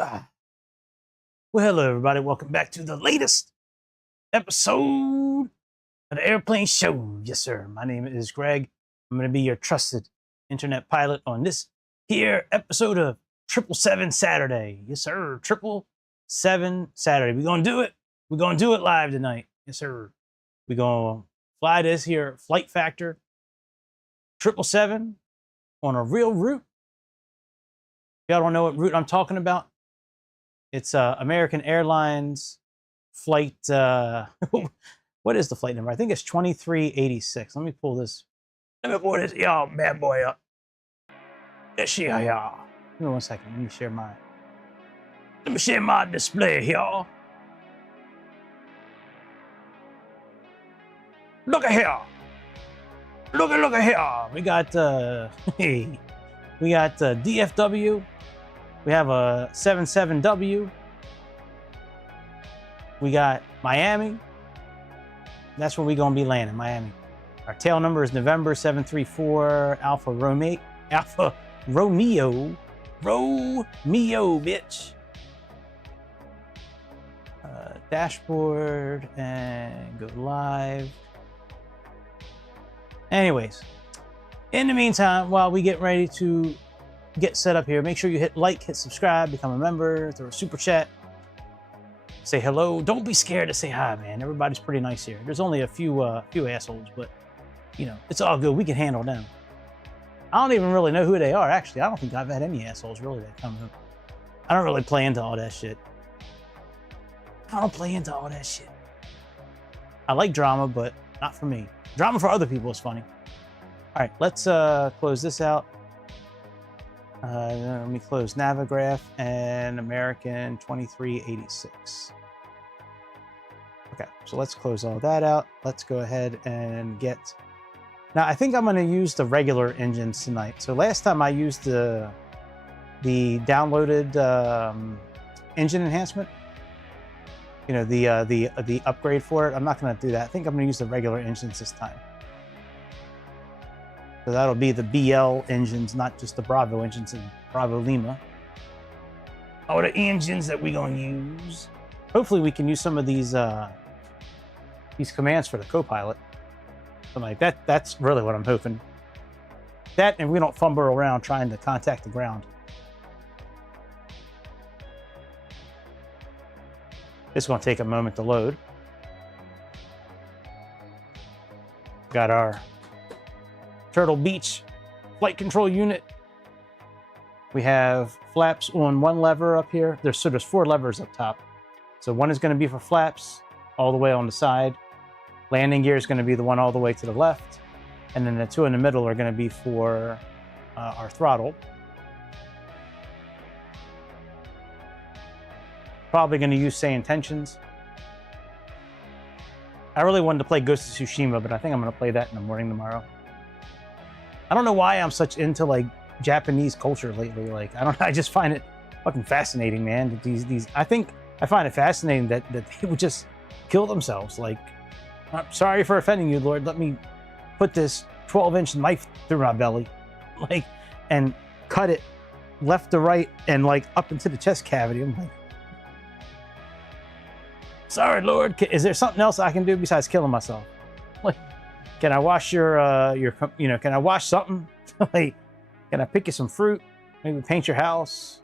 Well, hello, everybody. Welcome back to the latest episode of the Airplane Show. Yes, sir. My name is Greg. I'm going to be your trusted internet pilot on this here episode of 777 Saturday. Yes, sir. 777 Saturday. We're going to do it. We're going to do it live tonight. Yes, sir. We're going to fly this here Flight Factor 777 on a real route. If y'all don't know what route I'm talking about, it's American Airlines flight. What is the flight number? I think it's 2386. Let me pull this. Let me pull this bad boy up. Yes, yeah. Give me 1 second. Let me share my display, y'all. Look at here. Look at here. We got we got DFW. We have a 77W. We got Miami. That's where we're going to be landing, Miami. Our tail number is November 734 Alpha Romeo, bitch. Dashboard and go live. Anyways, in the meantime, while we get ready to get set up here, make sure you hit like, hit subscribe, become a member, throw a super chat, say hello. Don't be scared to say hi, man. Everybody's pretty nice here. There's only a few assholes, but you know, it's all good. We can handle them. I don't even really know who they are, actually. I don't think I've had any assholes really that come up. I don't really play into all that shit. I don't play into all that shit. I like drama, but not for me. Drama for other people is funny. All right, let's close this out. Let me close Navigraph and American 2386. Okay, so let's close all that out. Let's go ahead and get... Now, I think I'm going to use the regular engines tonight. So last time I used the downloaded engine enhancement, you know, the upgrade for it. I'm not going to do that. I think I'm going to use the regular engines this time. So that'll be the BL engines, not just the Bravo engines in Bravo Lima. All the engines that we're going to use. Hopefully we can use some of these commands for the co-pilot. Something like that. That's really what I'm hoping. That, and we don't fumble around trying to contact the ground. It's going to take a moment to load. Got our Turtle Beach flight control unit. We have flaps on one lever up here. There's 4 levers up top. So one is going to be for flaps all the way on the side. Landing gear is going to be the one all the way to the left. And then the 2 in the middle are going to be for our throttle. Probably going to use say intentions. I really wanted to play Ghost of Tsushima, but I think I'm going to play that in the morning tomorrow. I don't know why I'm such into like Japanese culture lately. Like, I don't know, I just find it fucking fascinating, man. That I find it fascinating that they would just kill themselves. Like, I'm sorry for offending you, Lord. Let me put this 12-inch knife through my belly, like, and cut it left to right and like up into the chest cavity. I'm like, sorry, Lord. Is there something else I can do besides killing myself? Like, can I wash your can I wash something? Like, can I pick you some fruit? Maybe paint your house?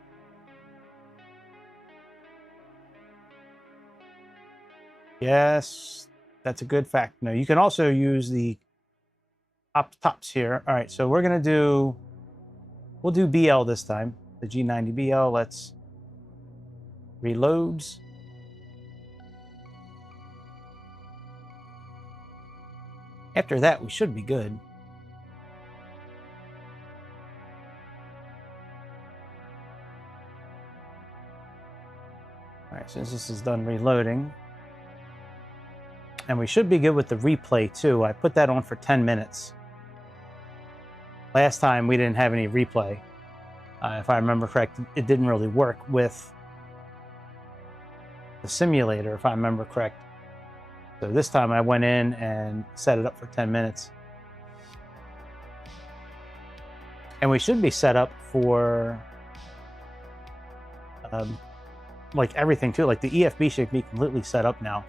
Yes, that's a good fact. No, you can also use the tops here. All right, so we'll do BL this time, the G90 BL. Let's reloads. After that, we should be good. All right, since this is done reloading. And we should be good with the replay, too. I put that on for 10 minutes. Last time, we didn't have any replay. If I remember correct, it didn't really work with the simulator, if I remember correct. So this time I went in and set it up for 10 minutes. And we should be set up for like everything too. Like the EFB should be completely set up now.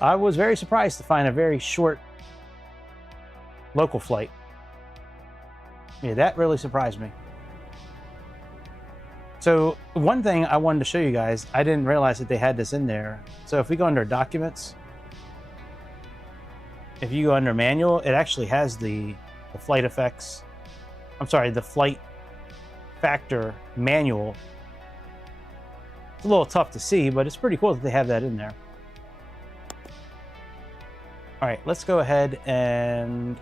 I was very surprised to find a very short local flight. Yeah, that really surprised me. So one thing I wanted to show you guys, I didn't realize that they had this in there. So if we go under documents, if you go under manual, it actually has the flight effects. I'm sorry, the flight factor manual. It's a little tough to see, but it's pretty cool that they have that in there. All right, let's go ahead and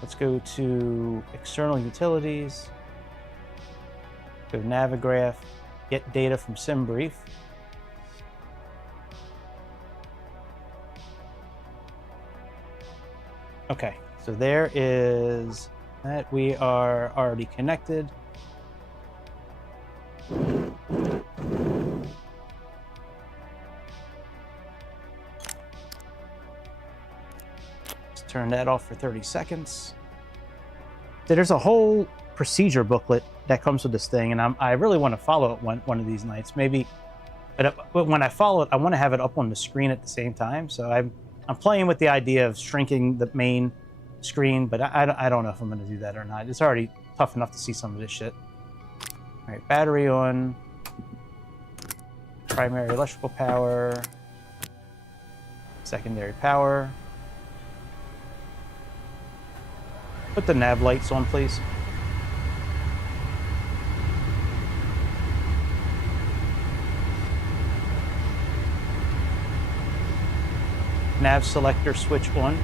let's go to external utilities. Go to Navigraph, get data from SimBrief. Okay, so there is that. We are already connected. Let's turn that off for 30 seconds. So there's a whole procedure booklet that comes with this thing, and I really want to follow it one of these nights. Maybe, but when I follow it, I want to have it up on the screen at the same time. So I'm playing with the idea of shrinking the main screen, but I don't know if I'm going to do that or not. It's already tough enough to see some of this shit. All right, battery on, primary electrical power, secondary power. Put the nav lights on, please. Nav selector switch on.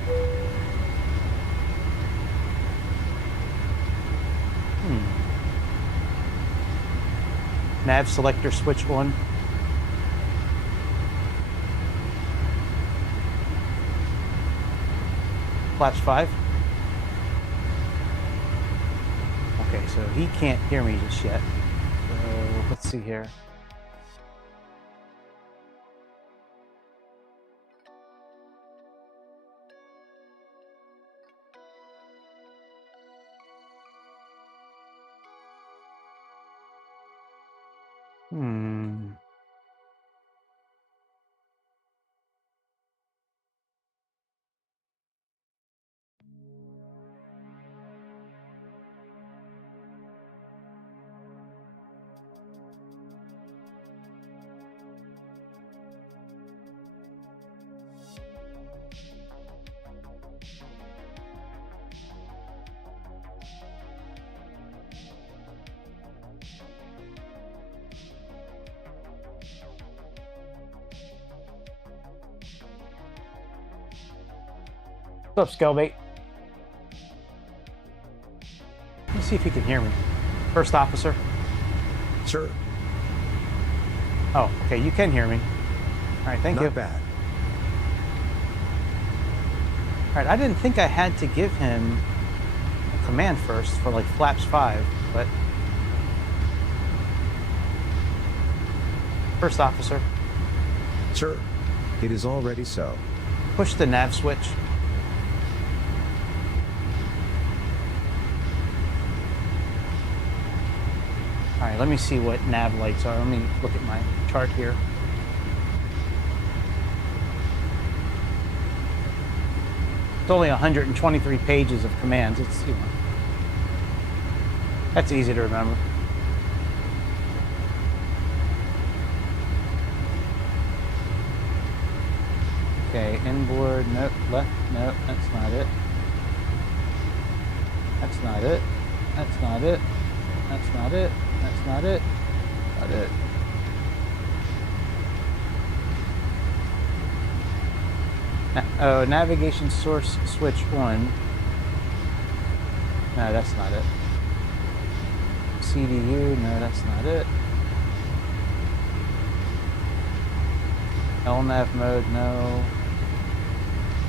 Nav selector switch on. Flaps 5. Okay, so he can't hear me just yet. So let's see here. What's up, Scalebait? Let's see if he can hear me. First officer. Sir. Oh, okay, you can hear me. All right, thank you. Not bad. All right, I didn't think I had to give him a command first for like flaps 5, but... First officer. Sir, it is already so. Push the nav switch. All right, let me see what nav lights are. Let me look at my chart here. It's only 123 pages of commands. It's, you know, that's easy to remember. Okay, inboard, nope, left, nope, that's not it. That's not it. That's not it. That's not it. That's not it. Not it. Oh, navigation source switch on. No, that's not it. CDU, no, that's not it. LNAV mode, no.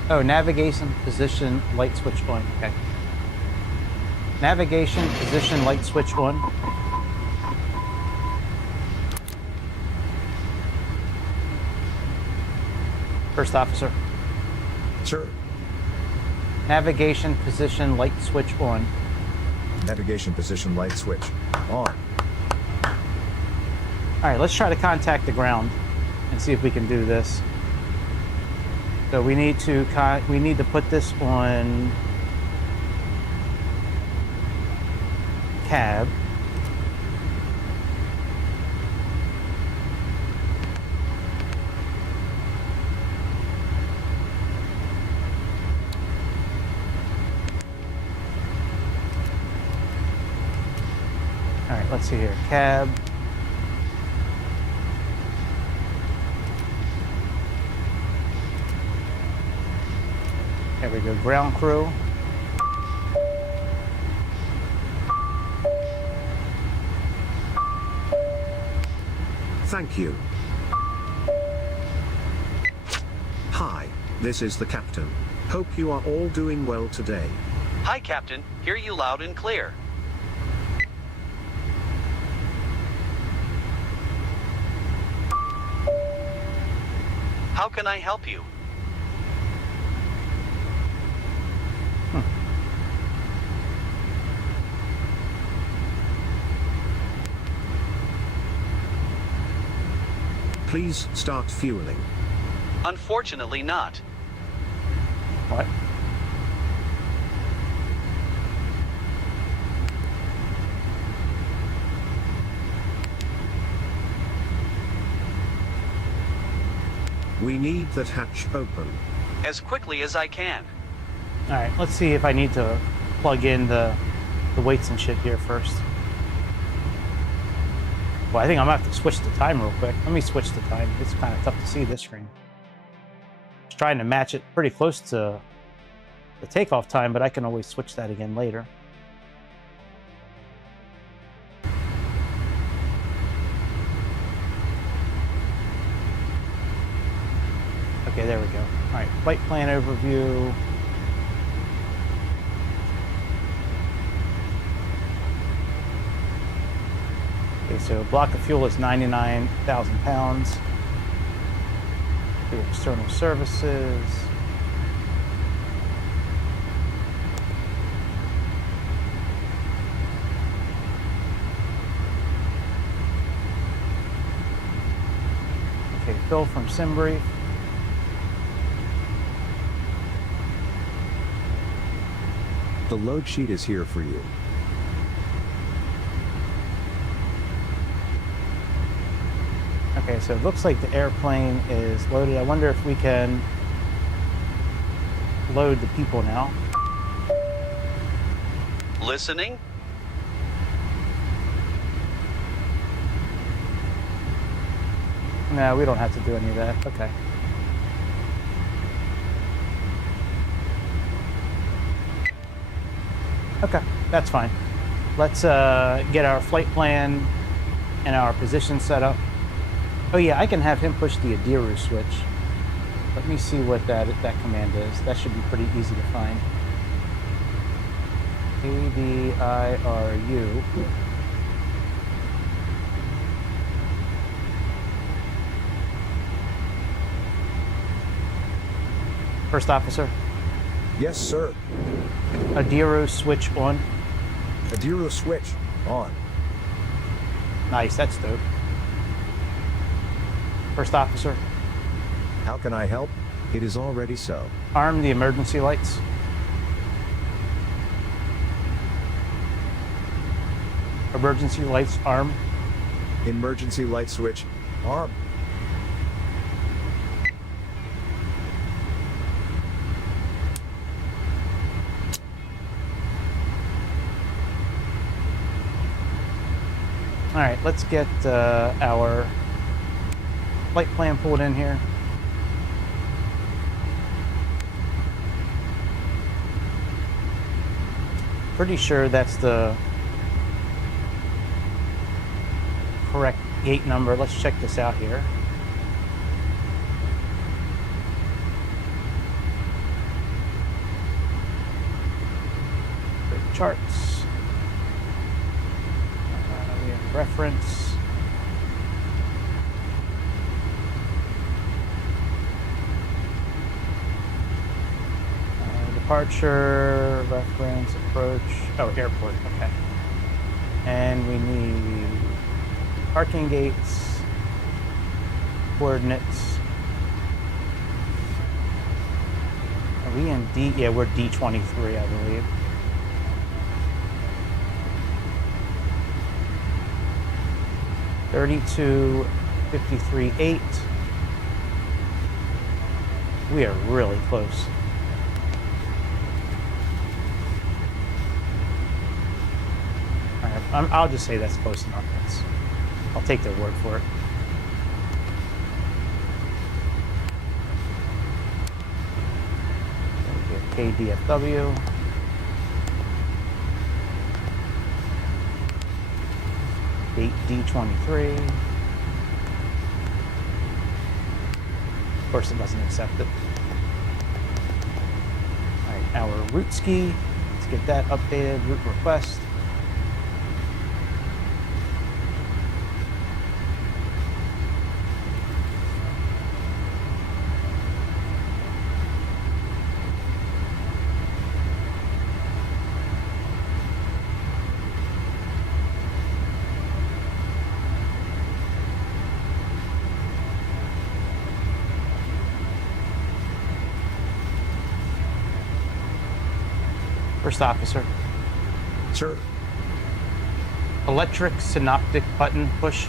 Oh, navigation position light switch on. Okay. Navigation position light switch on. First officer. Sir. Navigation position light switch on. Navigation position light switch on. All right, let's try to contact the ground and see if we can do this. So we need to put this on cab. All right, let's see here. Cab. There we go. Ground crew. Thank you. Hi, this is the captain. Hope you are all doing well today. Hi, Captain. Hear you loud and clear. How can I help you? Please start fueling. Unfortunately not. What? We need that hatch open. As quickly as I can. All right, let's see if I need to plug in the weights and shit here first. Well, I think I'm gonna have to switch the time real quick. Let me switch the time. It's kind of tough to see this screen. Just trying to match it pretty close to the takeoff time, but I can always switch that again later. Okay, there we go. All right, flight plan overview. Okay, so block of fuel is 99,000 pounds. Do external services. Okay, fill from SimBrief. The load sheet is here for you. Okay, so it looks like the airplane is loaded. I wonder if we can load the people now. Listening? No, we don't have to do any of that. Okay. Okay, that's fine. Let's get our flight plan and our position set up. Oh yeah, I can have him push the Aero switch. Let me see what that command is. That should be pretty easy to find. ADIRU. First officer. Yes, sir. Aero switch on. Aero switch on. Nice, that's dope. First officer. How can I help? It is already so. Arm the emergency lights. Emergency lights arm. Emergency light switch arm. All right, let's get our flight plan pulled in here. Pretty sure that's the correct gate number. Let's check this out here. Go to charts. We have reference. departure, reference, approach. Oh, airport, okay. And we need parking gates, coordinates. Are we in D? Yeah, we're D23, I believe. (3253.8). We are really close. All right, I'll just say that's close enough. I'll take their word for it. KDFW. Date D23. Of course, it doesn't accept it. All right, our route ski. Let's get that updated. Route request. First officer. Sir. Electric synoptic button push.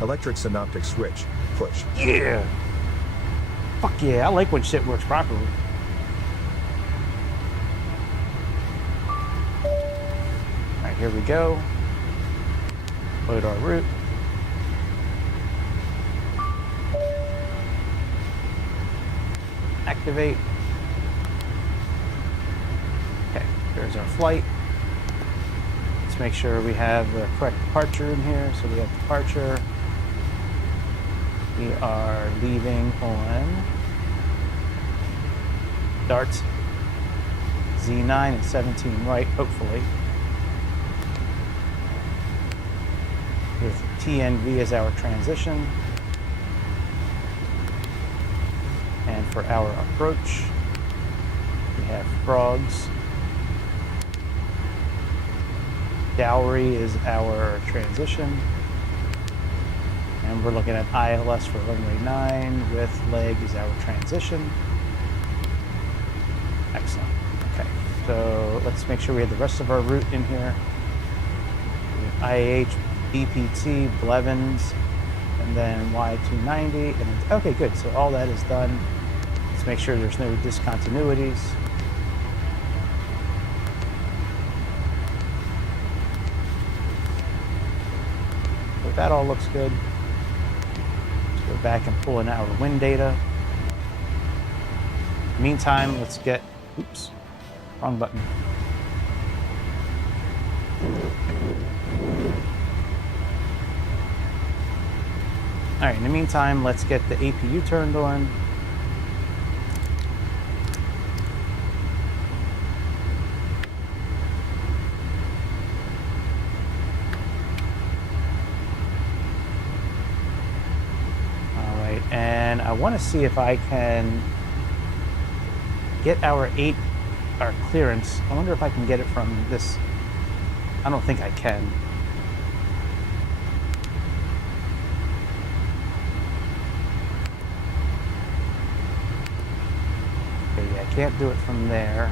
Electric synoptic switch. Push. Yeah. Fuck yeah, I like when shit works properly. Alright, here we go. Load our route. Activate. Okay, there's our flight. Let's make sure we have the correct departure in here. So we have departure. We are leaving on darts Z9 and 17 right, hopefully. With TNV as our transition. And for our approach, we have frogs. Dowry is our transition. And we're looking at ILS for runway 9 with leg is our transition. Excellent. Okay, so let's make sure we have the rest of our route in here. IAH, BPT, Blevins, and then Y290. And okay, good. So all that is done. Let's make sure there's no discontinuities. So that all looks good. Let's go back and pull in our wind data. Meantime, let's get, oops, wrong button. All right, in the meantime, let's get the APU turned on. All right, and I want to see if I can get our clearance. I wonder if I can get it from this. I don't think I can. Okay, yeah, I can't do it from there.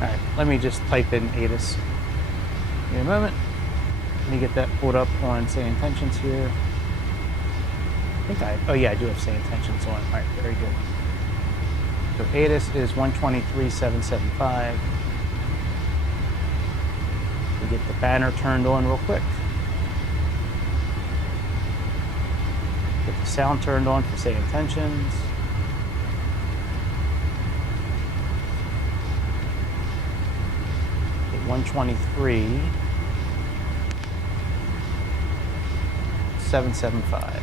All right, let me just type in ATIS. Give me a moment. Let me get that pulled up on say intentions here. I think oh yeah, I do have say intentions on. All right, very good. So ATIS is 123.775. We get the banner turned on real quick. Get the sound turned on for say intentions. Okay, 123.775.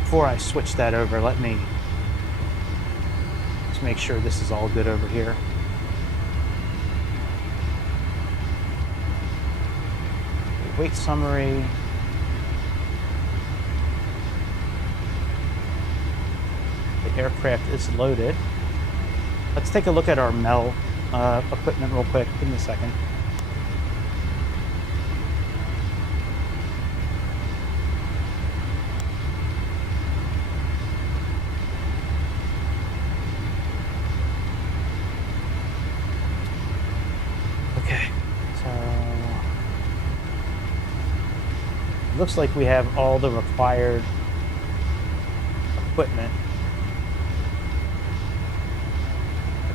Before I switch that over, let me just make sure this is all good over here. Weight summary. The aircraft is loaded. Let's take a look at our MEL equipment real quick. Give me a second. Okay, so it looks like we have all the required equipment.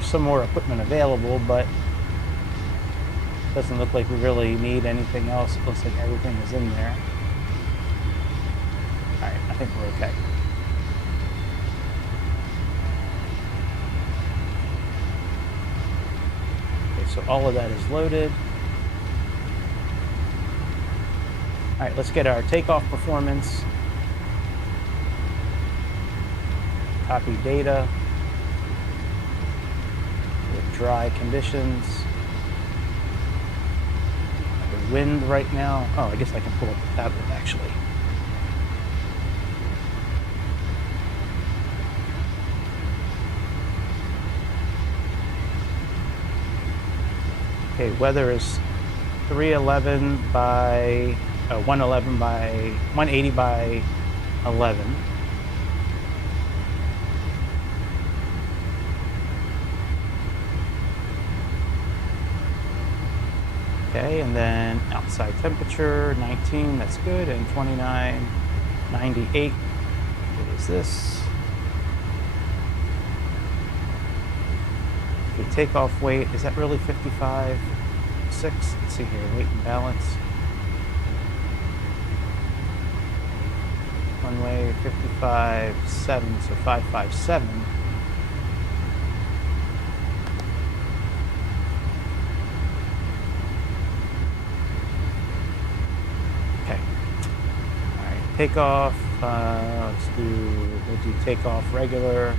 Some more equipment available, but it doesn't look like we really need anything else. It looks like everything is in there. All right, I think we're okay. Okay, so all of that is loaded. All right, let's get our takeoff performance. Copy data. Dry conditions. The wind right now. Oh, I guess I can pull up the tablet actually. Okay, weather is 311 by 111 by 180 by 11. Okay, and then outside temperature 19, that's good, and 29, 98. What is this? Okay, takeoff weight, is that really 55.6? Let's see here, weight and balance. One way 55.7, so 557. Takeoff, we'll do takeoff regular,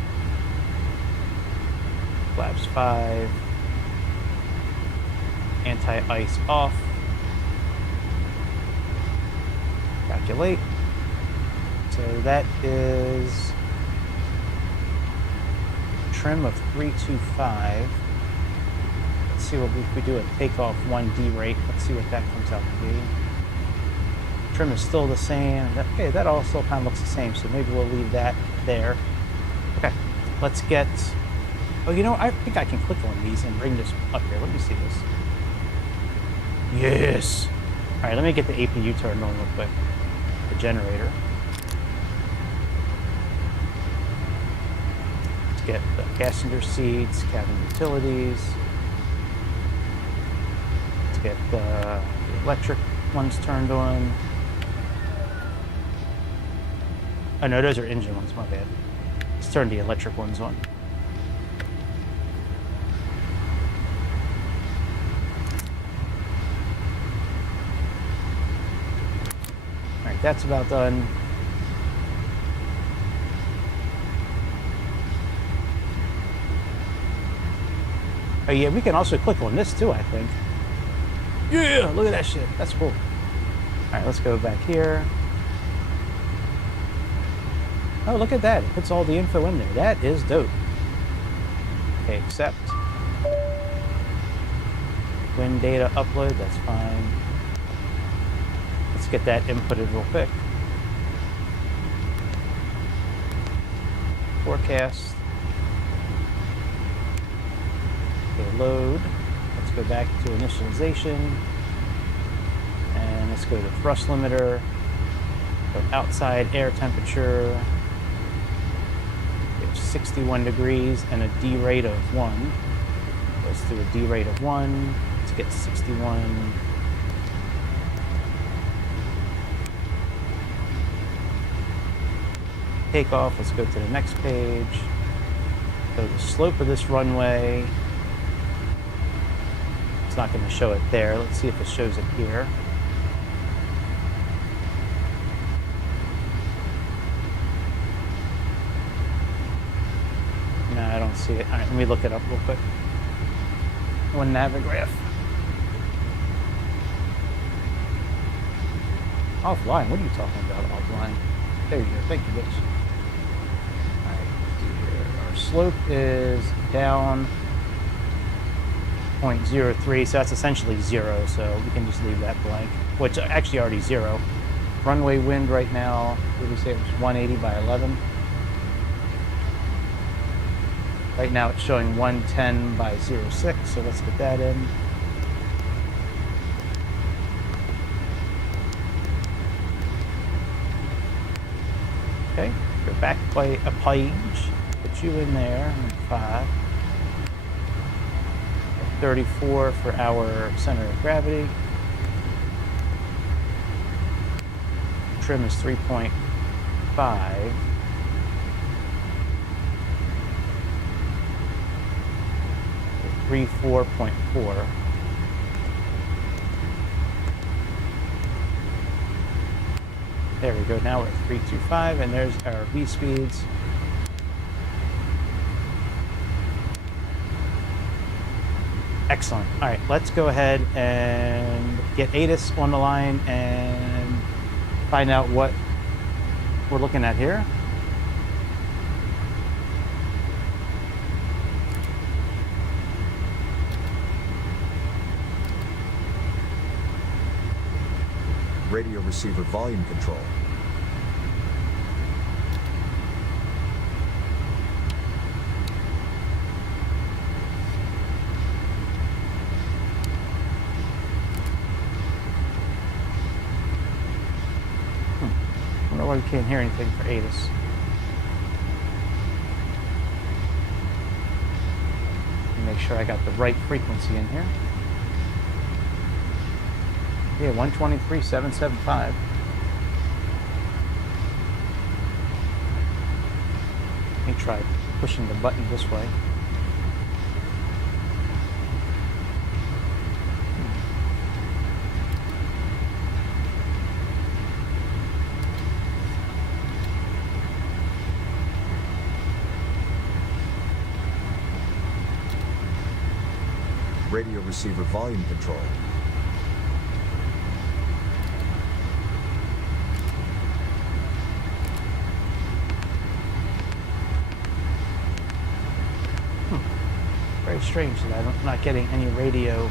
flaps 5, anti-ice off, calculate, so that is trim of 325, let's see what if we do a takeoff 1D rate, let's see what that comes out to be. Trim is still the same. Okay, that also kind of looks the same, so maybe we'll leave that there. Okay, let's get... Oh, you know, I think I can click on these and bring this up here. Let me see this. Yes! All right, let me get the APU turned on real quick. The generator. Let's get the passenger seats, cabin utilities. Let's get the electric ones turned on. Oh no, those are engine ones, my bad. Let's turn the electric ones on. Alright, that's about done. Oh yeah, we can also click on this too, I think. Yeah, look at that shit. That's cool. Alright, let's go back here. Oh, look at that. It puts all the info in there. That is dope. Okay, accept. Wind data upload, that's fine. Let's get that inputted real quick. Forecast. Okay, load. Let's go back to initialization. And let's go to thrust limiter. Go outside air temperature. 61 degrees and a D rate of 1. Let's do a D rate of 1. Let's get 61. Takeoff, let's go to the next page. So the slope of this runway, it's not going to show it there. Let's see if it shows it here. No, I don't see it. All right, let me look it up real quick. One Navigraph. Offline? What are you talking about, offline? There you go. Thank you, bitch. Alright, let's see here. Our slope is down 0.03, so that's essentially 0, so we can just leave that blank, which actually already 0. Runway wind right now, what did we say it was 180 by 11? Right now it's showing 110 by 06, so let's get that in. Okay, go back by a page, put you in there, 5. 34 for our center of gravity. Trim is 3.5. 34.4. There we go. Now we're at 325, and there's our V speeds. Excellent. All right, let's go ahead and get ATIS on the line and find out what we're looking at here. Radio receiver volume control. I wonder why we can't hear anything for ATIS. Make sure I got the right frequency in here. Yeah, 123.775. Let me try pushing the button this way. Radio receiver volume control. Very strange that I'm not getting any radio.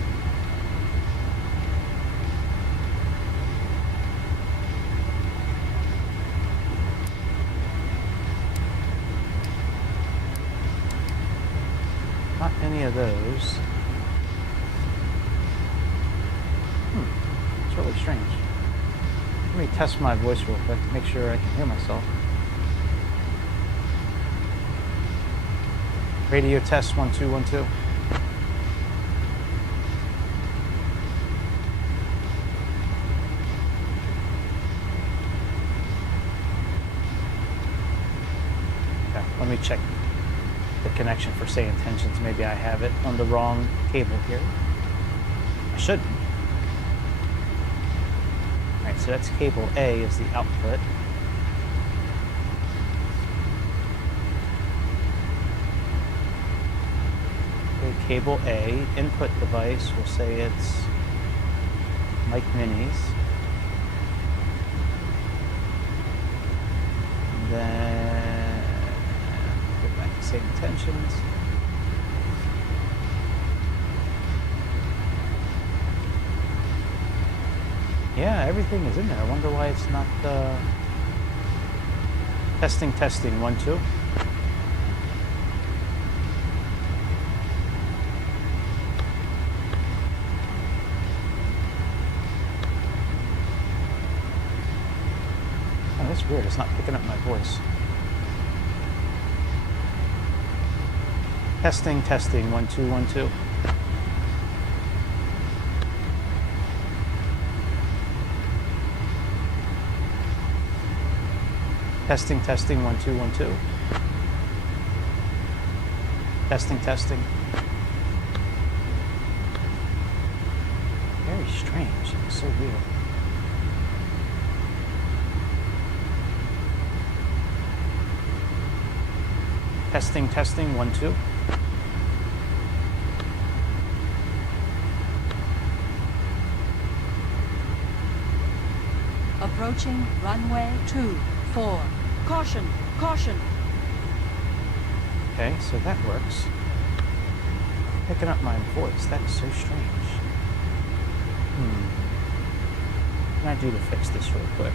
Not any of those. It's really strange. Let me test my voice real quick to make sure I can hear myself. Radio test 1 2 1 2. Okay, let me check the connection for say intentions. Maybe I have it on the wrong cable here. I shouldn't. Alright, so that's cable A is the output. Cable A, input device, we'll say it's mic minis. And then go back to same intentions. Yeah, everything is in there. I wonder why it's not testing 1 2. That's weird, it's not picking up my voice. Testing 1 2 1 2. Testing 1 2 1 2. Testing. Very strange, it's so weird. Testing 1 2. Approaching runway 24. Caution, caution. Okay, so that works. Picking up my voice, that is so strange. What can I do to fix this real quick?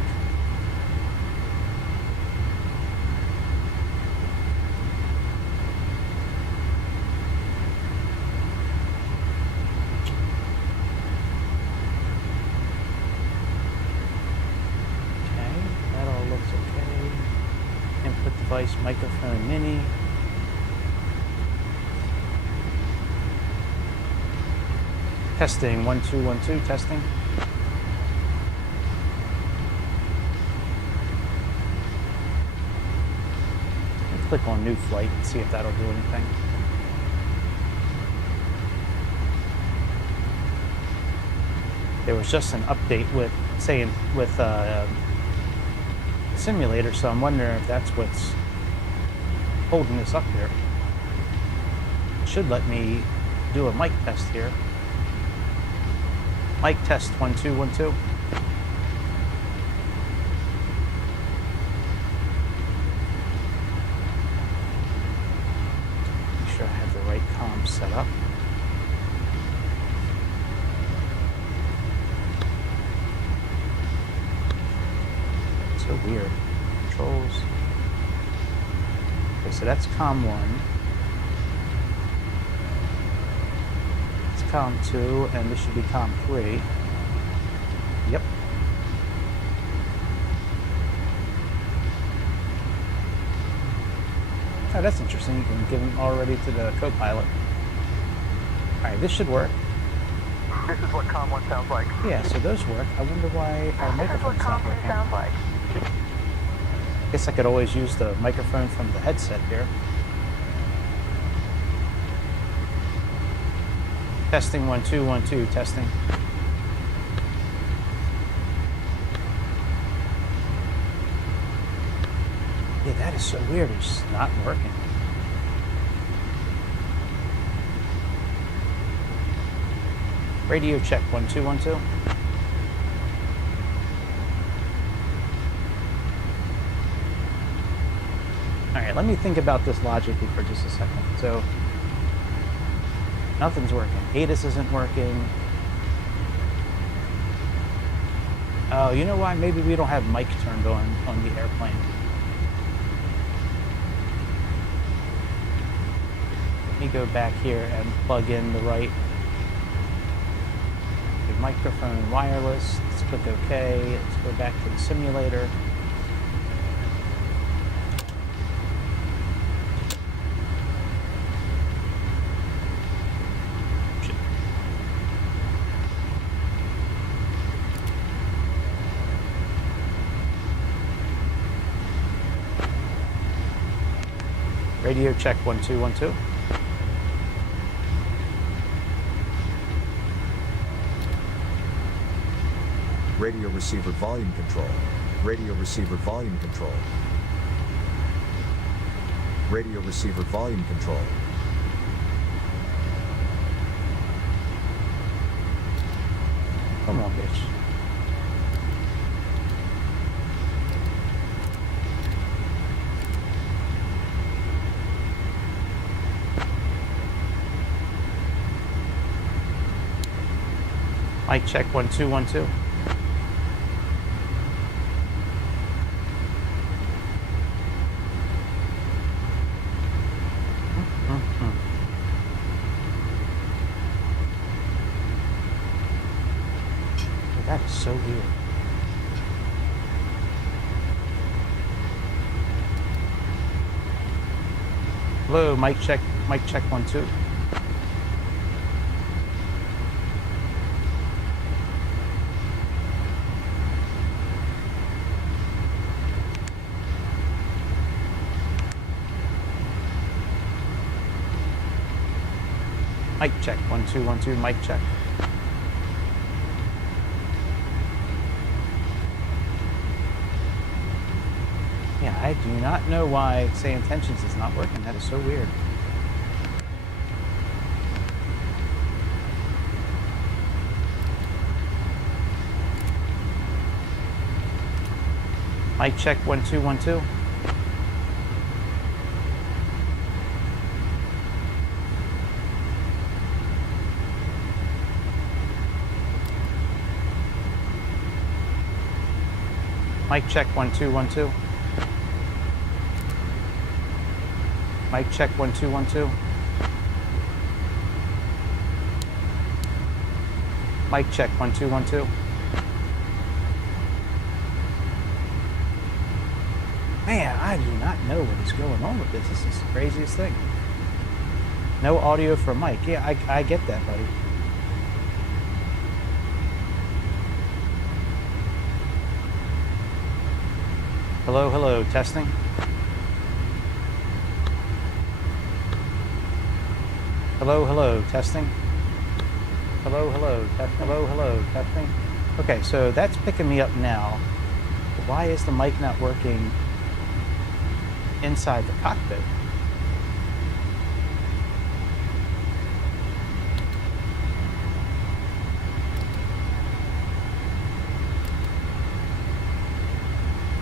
Input device, microphone mini. Testing, 1 2 1 2, testing. Let's click on new flight and see if that'll do anything. There was just an update with simulator, so I'm wondering if that's what's holding this up here. It should let me do a mic test here. Mic test 1 2 1 2. Make sure I have the right comm set up. So weird. Controls. Okay, so that's COM 1. It's COM 2, and this should be COM 3. Yep. Oh, that's interesting. You can give them already to the co-pilot. Alright, this should work. This is what COM 1 sounds like. Yeah, so those work. I wonder why our This is what microphone's COM not 2 working. sounds like. Guess I could always use the microphone from the headset here. Testing 1 2 1 2, testing. Yeah, that is so weird. It's just not working. Radio check 1 2 1 2. Alright, let me think about this logically for just a second. So, nothing's working. ATIS isn't working. Oh, you know why? Maybe we don't have mic turned on the airplane. Let me go back here and plug in the right microphone wireless. Let's click OK. Let's go back to the simulator. Radio check 1 2 1 2. Radio receiver volume control. Radio receiver volume control. Radio receiver volume control. Come on, bitch. Mic check 1 2 1 2. That is so weird. Hello, mic check 1 2. Mic check 1 2 1 2. Mic check. Yeah, I do not know why Say Intentions is not working. That is so weird. Mic check 1 2 1 2. Mic check 1 2 1 2. Mic check 1 2 1 2. Mic check 1 2 1 2. Man, I do not know what is going on with this. This is the craziest thing. No audio for mic. Yeah, I get that, buddy. Hello, hello, testing. Hello, hello, testing. Hello, hello, hello, hello, testing. Okay, so that's picking me up now. Why is the mic not working inside the cockpit?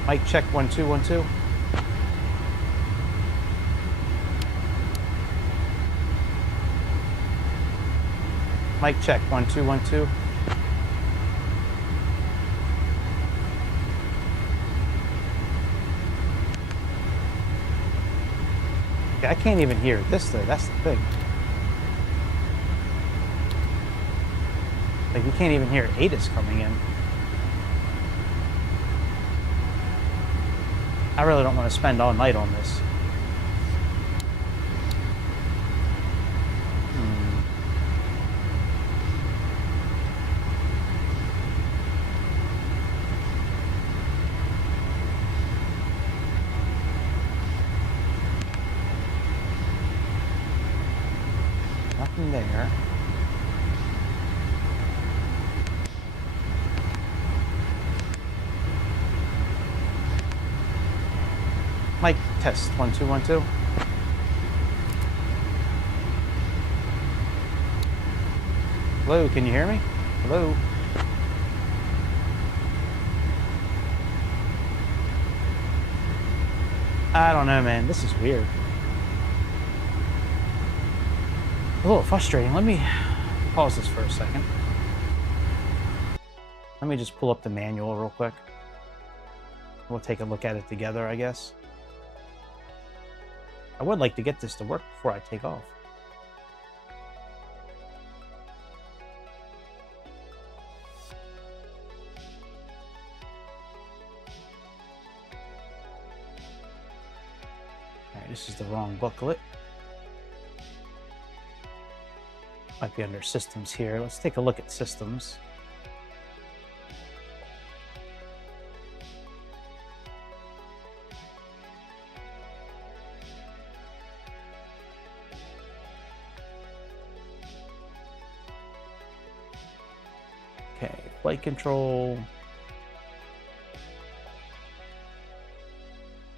Mic check 1 2 1 2. Mic check 1 2 1 2. Okay, I can't even hear this though. That's the thing. Like you can't even hear ATIS coming in. I really don't want to spend all night on this. Nothing there. Mic test 1 2 1 2. Hello, can you hear me? Hello. I don't know, man. This is weird. A little frustrating. Let me pause this for a second. Let me just pull up the manual real quick. We'll take a look at it together, I guess. I would like to get this to work before I take off. All right, this is the wrong booklet. Might be under systems here. Let's take a look at systems. Okay, flight control.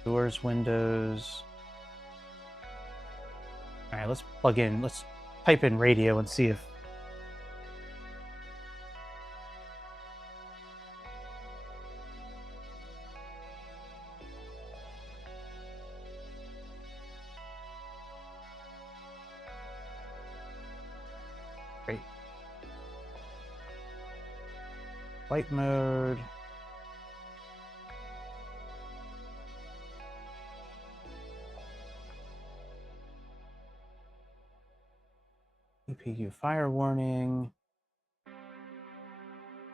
Doors, windows. All right, let's plug in. Let's type in radio and see if great. Flight mode. EPU fire warning. I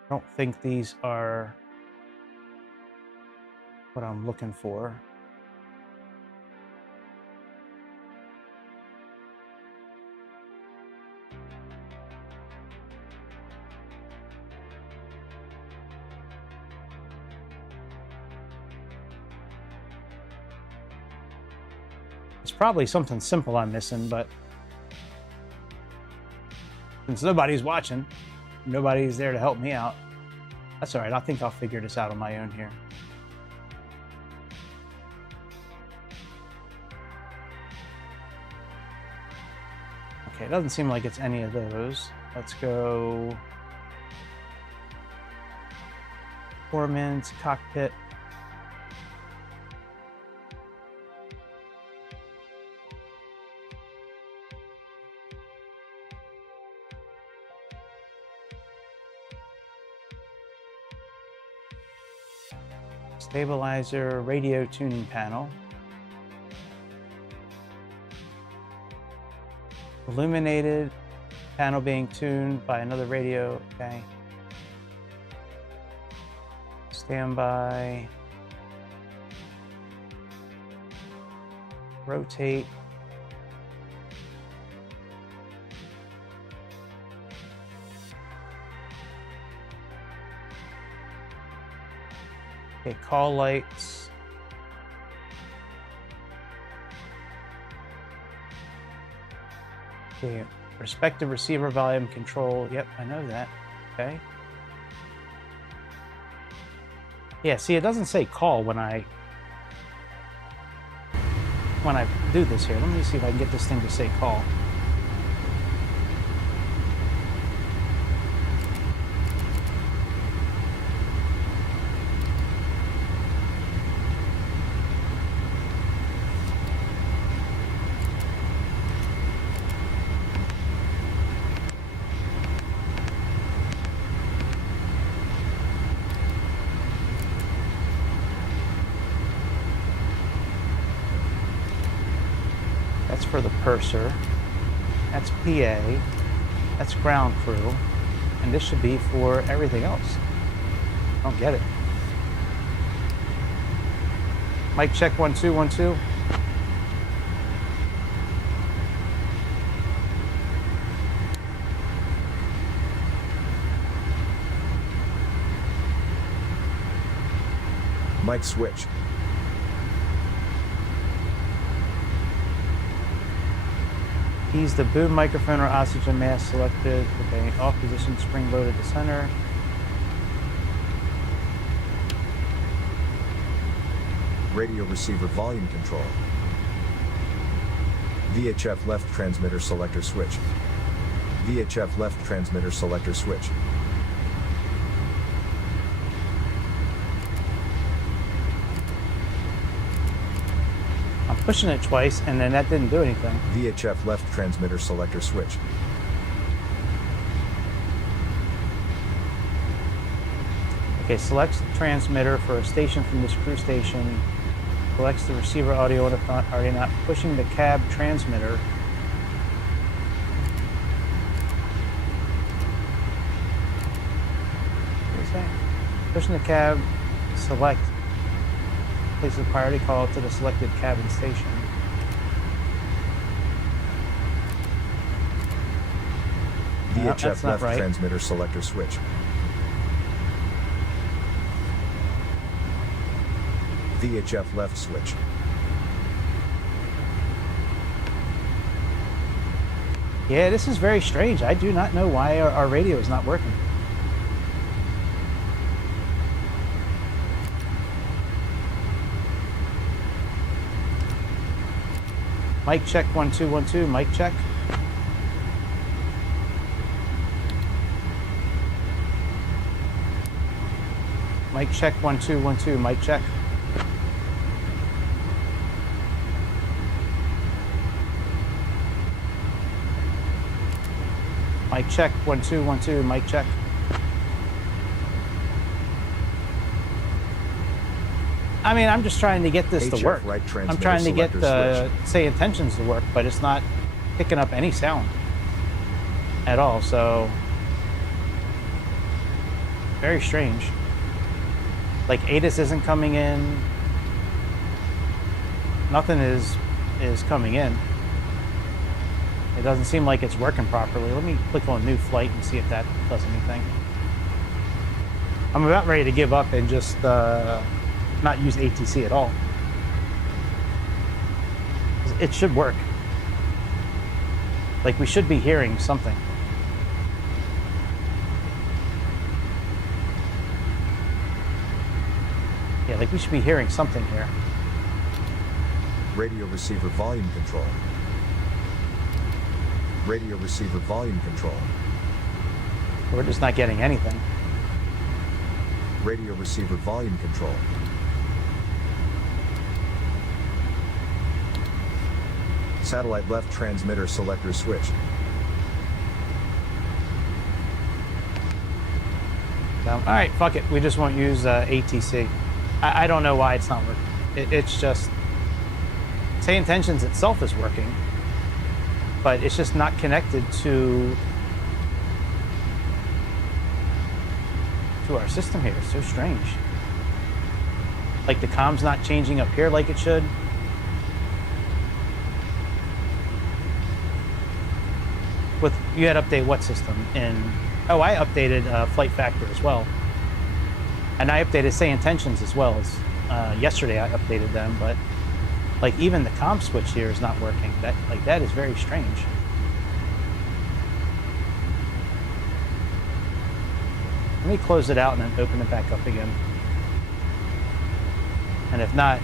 don't think these are what I'm looking for. It's probably something simple I'm missing, but since nobody's watching, nobody's there to help me out. That's all right. I think I'll figure this out on my own here. Okay, it doesn't seem like it's any of those. Let's go performance, cockpit. Stabilizer radio tuning panel. Illuminated panel being tuned by another radio. Okay. Standby. Rotate. Okay, call lights. Okay, respective receiver volume control. Yep, I know that. Okay. Yeah, see, it doesn't say call when I do this here. Let me see if I can get this thing to say call. That's for the purser. That's PA. That's ground crew. And this should be for everything else. I don't get it. Mic check 1 2 1 2. Mic switch. Keys the boom microphone or oxygen mask selected. Okay, off position, spring loaded to center. Radio receiver volume control. VHF left transmitter selector switch. VHF left transmitter selector switch. I'm pushing it twice and then that didn't do anything. VHF left transmitter selector switch. Okay, selects the transmitter for a station from this crew station. Selects the receiver audio in the front. Already not pushing the cab transmitter. What is that? Pushing the cab, select. Place the priority call to the selected cabin station. No, VHF that's not left right. transmitter selector switch. VHF left switch. Yeah, this is very strange. I do not know why our radio is not working. Mic check 1 2 1 2. Mic check. Mic check 1 2 1 2. Mic check. Mic check 1 2 1 2. Mic check. I mean, I'm just trying to get this to HF work. right I'm transmitter trying to get selector the say intentions to work, but it's not picking up any sound at all. So very strange. Like ATIS isn't coming in. Nothing is coming in. It doesn't seem like it's working properly. Let me click on new flight and see if that does anything. I'm about ready to give up and just not use ATC at all. It should work. Like we should be hearing something. Yeah, like we should be hearing something here. Radio receiver volume control. Radio receiver volume control. We're just not getting anything. Radio receiver volume control. Satellite left transmitter selector switch. All right, fuck it. We just won't use ATC. I don't know why it's not working. It's just say intentions itself is working, but it's just not connected to our system here. It's so strange. Like the comm's not changing up here like it should. With you had update what system? Oh, I updated Flight Factor as well, and I updated say intentions as well as yesterday. I updated them, but like even the comm switch here is not working. That is very strange. Let me close it out and then open it back up again. And if not,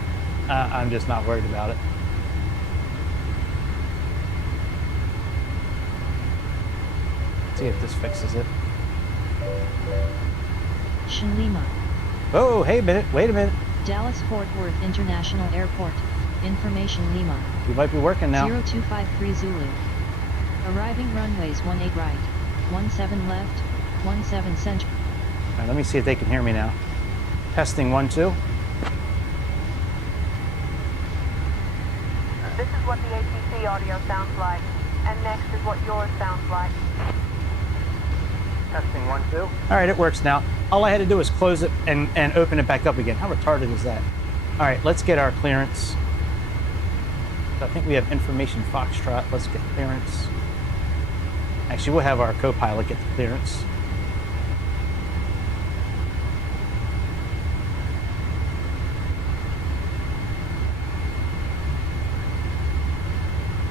I'm just not worried about it. See if this fixes it. Shinlima. Oh, hey a minute, wait a minute. Dallas Fort Worth International Airport. Information Lima. You might be working now. 0253 Zulu. Arriving runways 18 right, 17 left, 17 central. All right, let me see if they can hear me now. Testing 1, 2. This is what the ATC audio sounds like, and next is what yours sounds like. Testing 1, 2. All right, it works now. All I had to do was close it and open it back up again. How retarded is that? All right, let's get our clearance. I think we have information Foxtrot. Let's get clearance. Actually, we'll have our co-pilot get the clearance.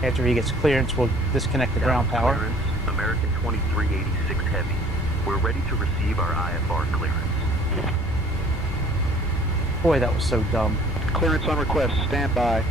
After he gets clearance, we'll disconnect the ground power. Clearance, American 2386 Heavy. We're ready to receive our IFR clearance. Boy, that was so dumb. Clearance on request. Stand by.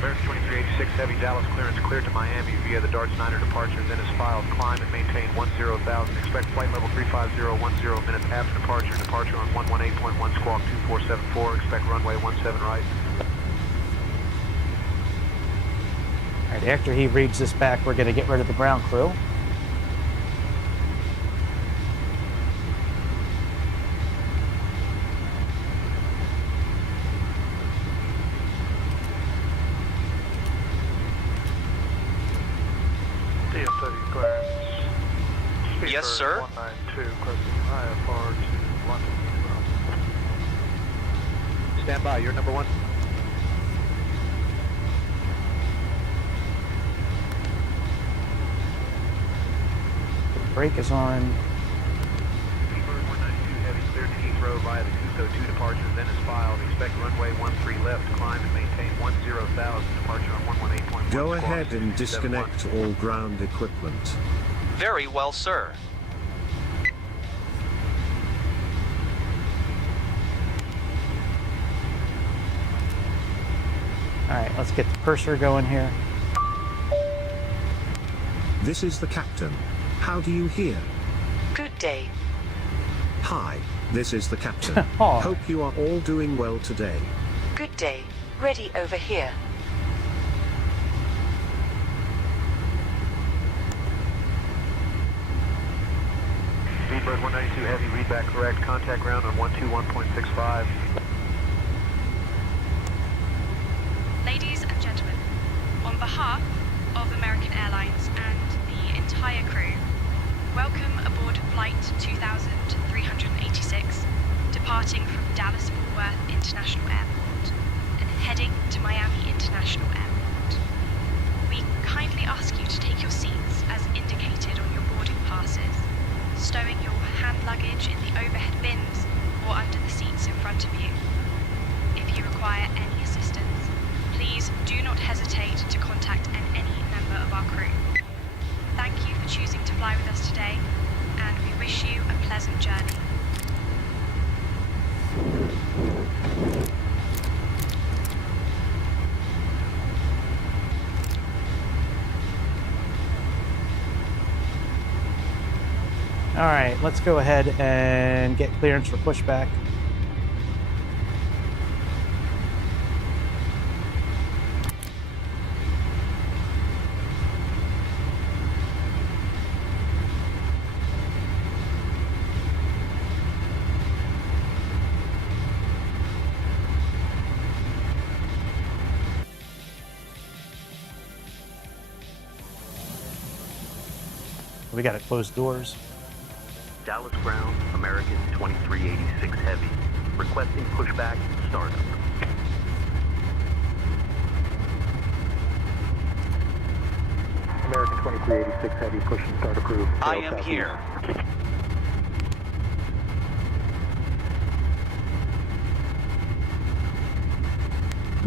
American 2386 Heavy, Dallas clearance cleared to Miami via the Dart Snyder departure, then is filed. Climb and maintain 10,000. Expect flight level 35010 minutes after departure. Departure on 118.1 squawk 2474. Expect runway 17 right. All right, after he reads this back, we're going to get rid of the ground crew. DFW clearance. Yes, sir. 192, crossing IFR to London. Stand by. You're number one. Brake is on. Bird 192 Heavy cleared to Heathrow via the Cusco 2 departure, then is filed. Expect runway 13 left. Climb and maintain 10,000. Departure on 118.1. Go squawk ahead and 2271. disconnect all ground equipment. Very well, sir. All right, let's get the purser going here. This is the captain. How do you hear? Good day. Hi, this is the captain. Aw. Hope you are all doing well today. Good day. Ready over here. Bird 192 Heavy, read back correct. Contact ground on 121.65. Ladies and gentlemen, on behalf of American Airlines and the entire crew, welcome aboard Flight 2386, departing from Dallas Fort Worth International Airport and heading to Miami International Airport. We kindly ask you to take your seats as indicated on your boarding passes, stowing your hand luggage in the overhead bins or under the seats in front of you. If you require any assistance, please do not hesitate to contact any member of our crew. Thank you for choosing to fly with us today, and we wish you a pleasant journey. All right, let's go ahead and get clearance for pushback. we got to close doors. Dallas ground, American 2386 Heavy. Requesting pushback, startup. American 2386 Heavy, push and start approved. I am here.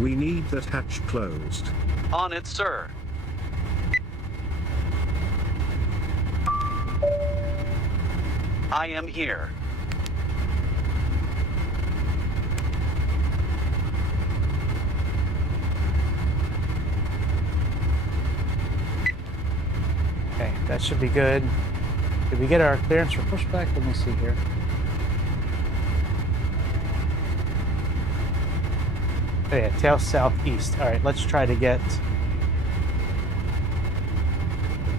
We need that hatch closed. On it, sir. I am here. Okay, that should be good. Did we get our clearance for pushback? Let me see here. Oh yeah, tail southeast. All right, let's try to get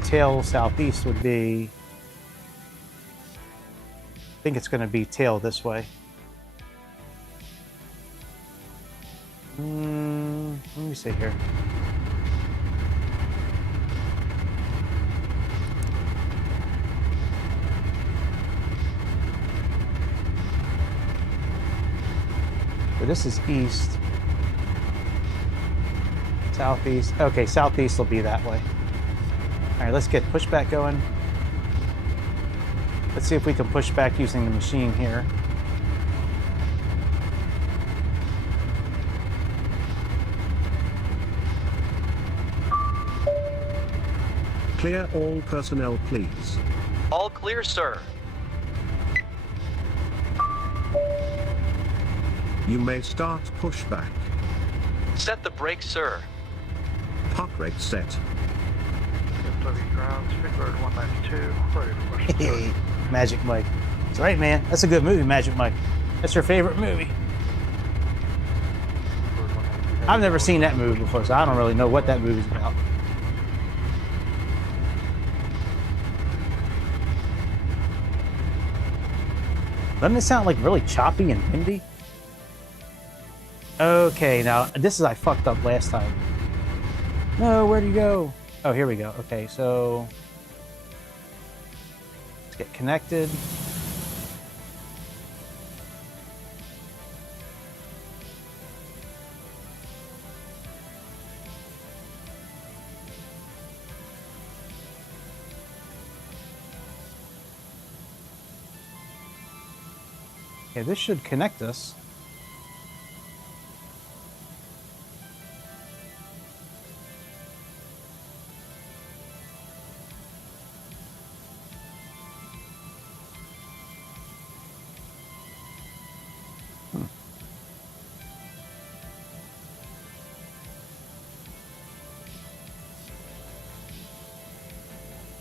tail southeast would be, I think it's going to be tail this way. Let me see here. So this is east. Southeast. Okay, southeast will be that way. All right, let's get pushback going. Let's see if we can push back using the machine here. Clear all personnel, please. All clear, sir. You may start pushback. Set the brakes, sir. Park rate set. DFW ground, Speedbird 192, ready for push and start. Hey, Magic Mike. That's right, man. That's a good movie, Magic Mike. That's your favorite movie. I've never seen that movie before, so I don't really know what that movie's about. Doesn't it sound like really choppy and windy? Okay, now this is I fucked up last time. No, where'd you go? Oh, here we go. Okay, so let's get connected. Okay, this should connect us.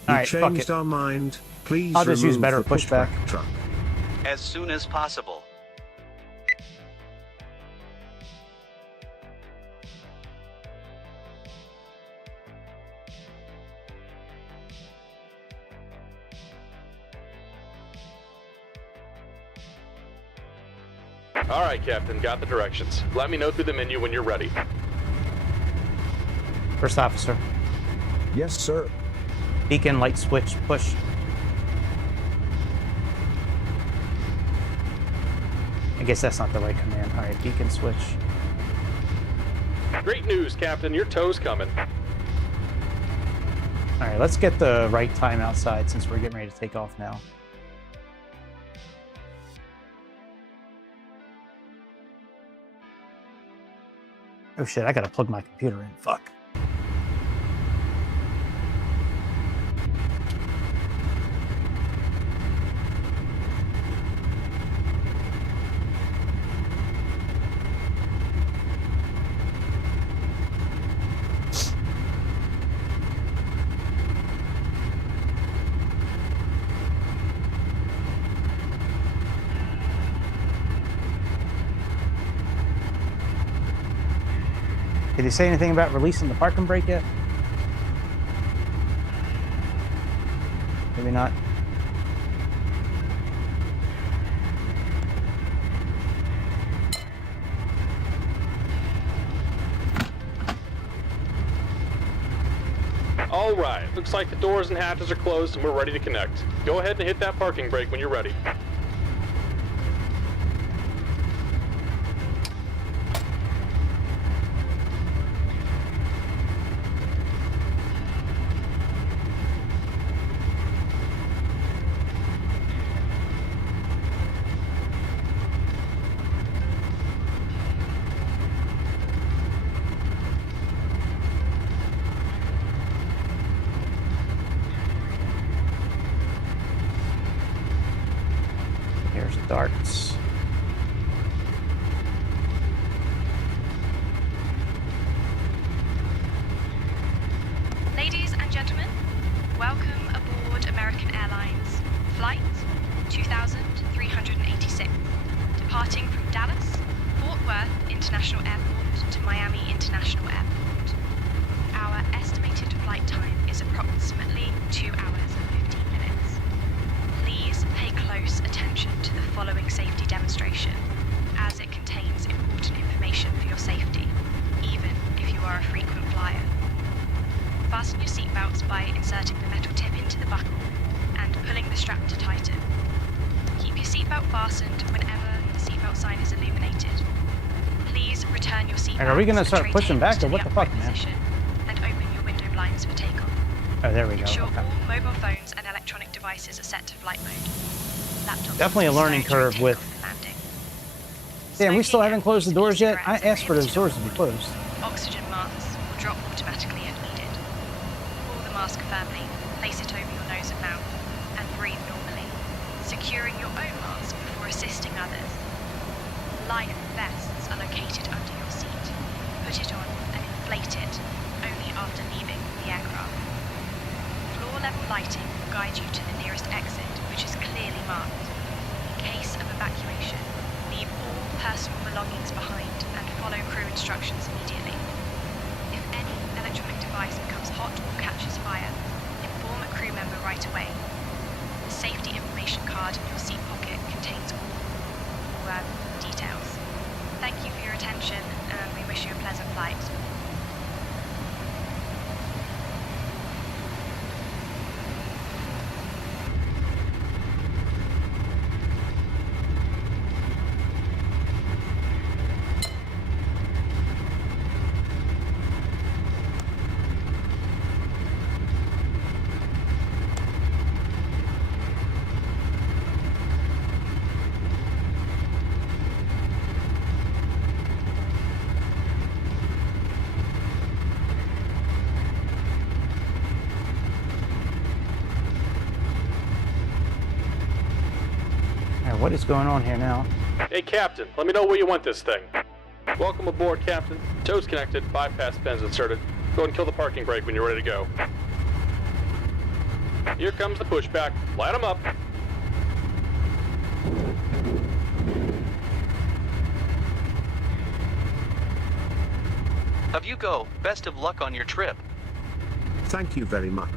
We Alright, fuck changed it. our mind. Please I'll just use remove better the pushback. truck. As soon as possible. All right, Captain, got the directions. Let me know through the menu when you're ready. First officer. Yes, sir. Beacon, light switch, push. I guess that's not the right command. All right, beacon switch. Great news, Captain. Your tow's coming. All right, let's get the right time outside since we're getting ready to take off now. Oh shit, I gotta plug my computer in. Fuck. Did he say anything about releasing the parking brake yet? Maybe not. All All right, looks like the doors and hatches are closed and we're ready to connect. Go ahead and hit that parking brake when you're ready. Here's darts. Ladies and gentlemen, welcome aboard American Airlines Flight 2386, departing from Dallas, Fort Worth International Airport to Miami International Airport. Our estimated flight time is approximately 2 hours and 15 minutes. Please pay close attention to the following safety demonstration, as it contains important information for your safety, even if you are a frequent flyer. Fasten your seatbelts by inserting the metal tip into the buckle and pulling the strap to tighten. Keep your seatbelt fastened whenever the seatbelt sign is illuminated. Please return your seatbelt. Are we gonna start pushing back or what the fuck, man? And open your window blinds for takeoff. Oh, there we go. Ensure Okay. all mobile phones and electronic devices are set to flight mode. Laptops Definitely a must be learning stowed during curve with. takeoff and landing. Damn, we still Smoking haven't closed the and doors yet. I e-cigarettes asked for those prohibited. doors to be closed. Oxygen masks will drop automatically if needed. Pull the mask firmly, place it over your nose and mouth, and breathe normally, securing your own mask before assisting others. Life vests are located under your seat. Put it on and inflate it only after leaving the aircraft. Floor-level lighting will guide you to the nearest exit, which is clearly marked. In case of evacuation, leave all personal belongings behind and follow crew instructions immediately. If any electronic device becomes hot or catches fire, inform a crew member right away. The safety information card in your seat pocket contains all details. Thank you for your attention, and we wish you a pleasant flight. What is going on here now? Hey, Captain, let me know where you want this thing. Welcome aboard, Captain. Toes connected, bypass pins inserted. Go ahead and kill the parking brake when you're ready to go. Here comes the pushback. Light them up. Up you go. Best of luck on your trip. Thank you very much.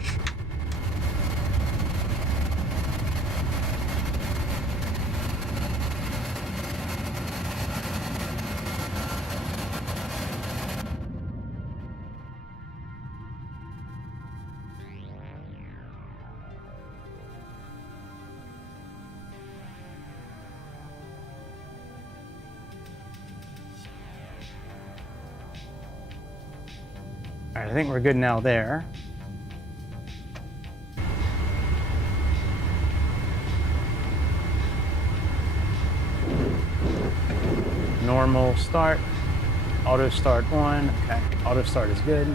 All right, I think we're good now there. Normal start, auto start on. Okay, auto start is good.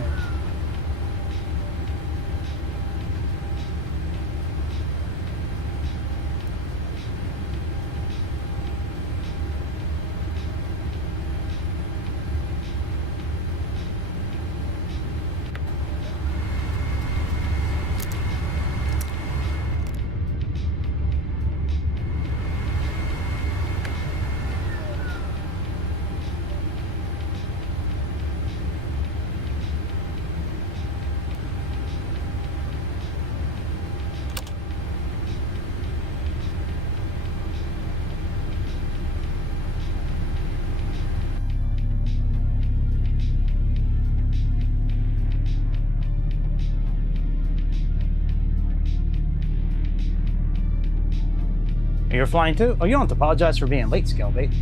You're flying too? Oh, you don't have to apologize for being late, Scalebait.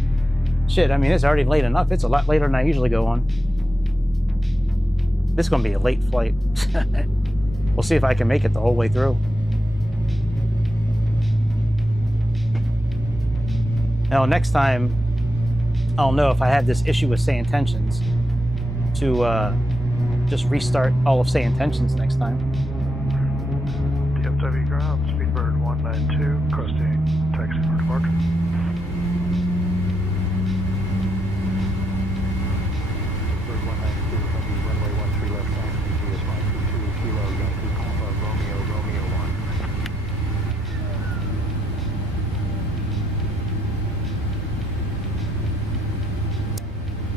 Shit, I mean, it's already late enough. It's a lot later than I usually go on. This is going to be a late flight. We'll see if I can make it the whole way through. Now, next time, I'll know if I have this issue with say intentions to just restart all of say intentions next time. DFW ground, Speedbird 192, requesting taxi for departure. Speedbird 192, runway 13 left, taxi, GS 522, Kilo, Yankee, Alpha, Romeo, Romeo 1.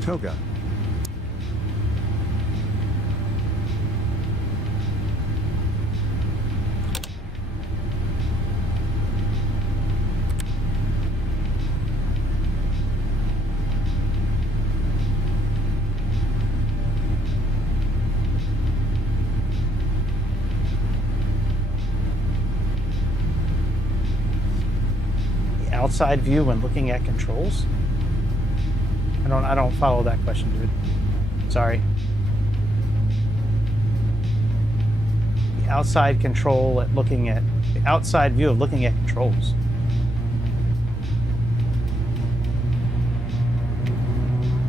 Toga. Outside view when looking at controls? I don't follow that question, dude. Sorry. The outside control at looking at the outside view of looking at controls.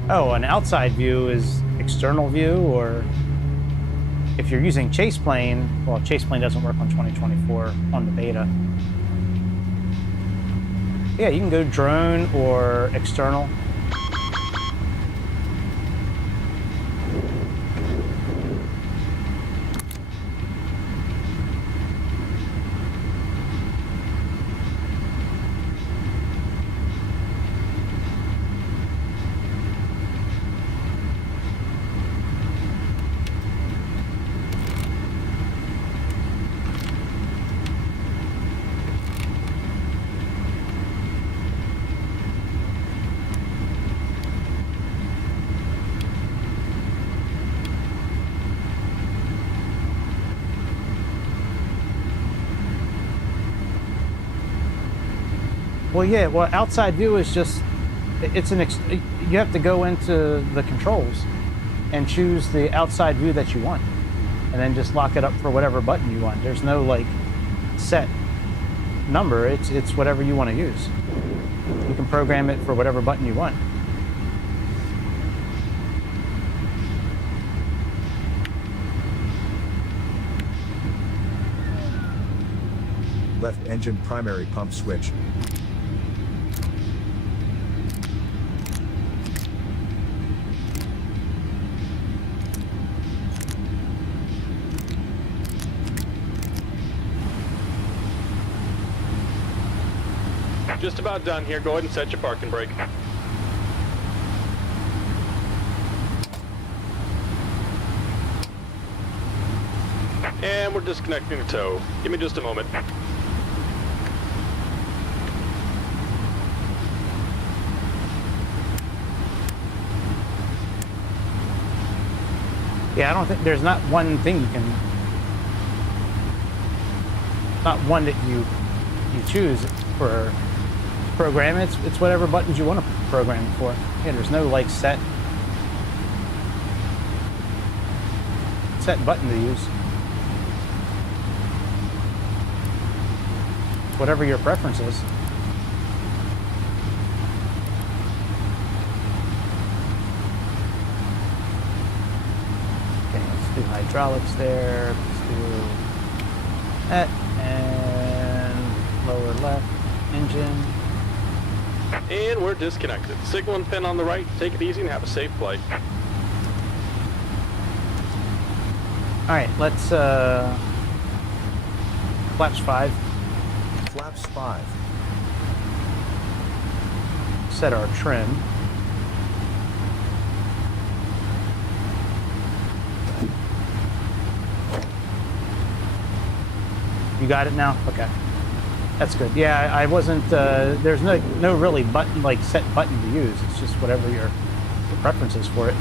Oh, an outside view is external view, or if you're using chase plane, well, chase plane doesn't work on 2024 on the beta. Yeah, you can go drone or external. Well, yeah, well, outside view is just, you have to go into the controls and choose the outside view that you want, and then just lock it up for whatever button you want. There's no, like, set number. It's whatever you want to use. You can program it for whatever button you want. Left engine primary pump switch. Just about done here. Go ahead and set your parking brake. And we're disconnecting the tow. Give me just a moment. Yeah, I don't think there's not one thing you can, not one that you choose for program. It's whatever buttons you want to program it for. Yeah, there's no like set button to use. Whatever your preference is. Okay, let's do hydraulics there. Let's do that, and lower left engine. And we're disconnected. Signal and pin on the right. Take it easy and have a safe flight. All right, let's flaps 5. Flaps 5. Set our trim. You got it now? Okay. That's good. Yeah, I wasn't, there's no really button, like set button to use. It's just whatever your preference is for it.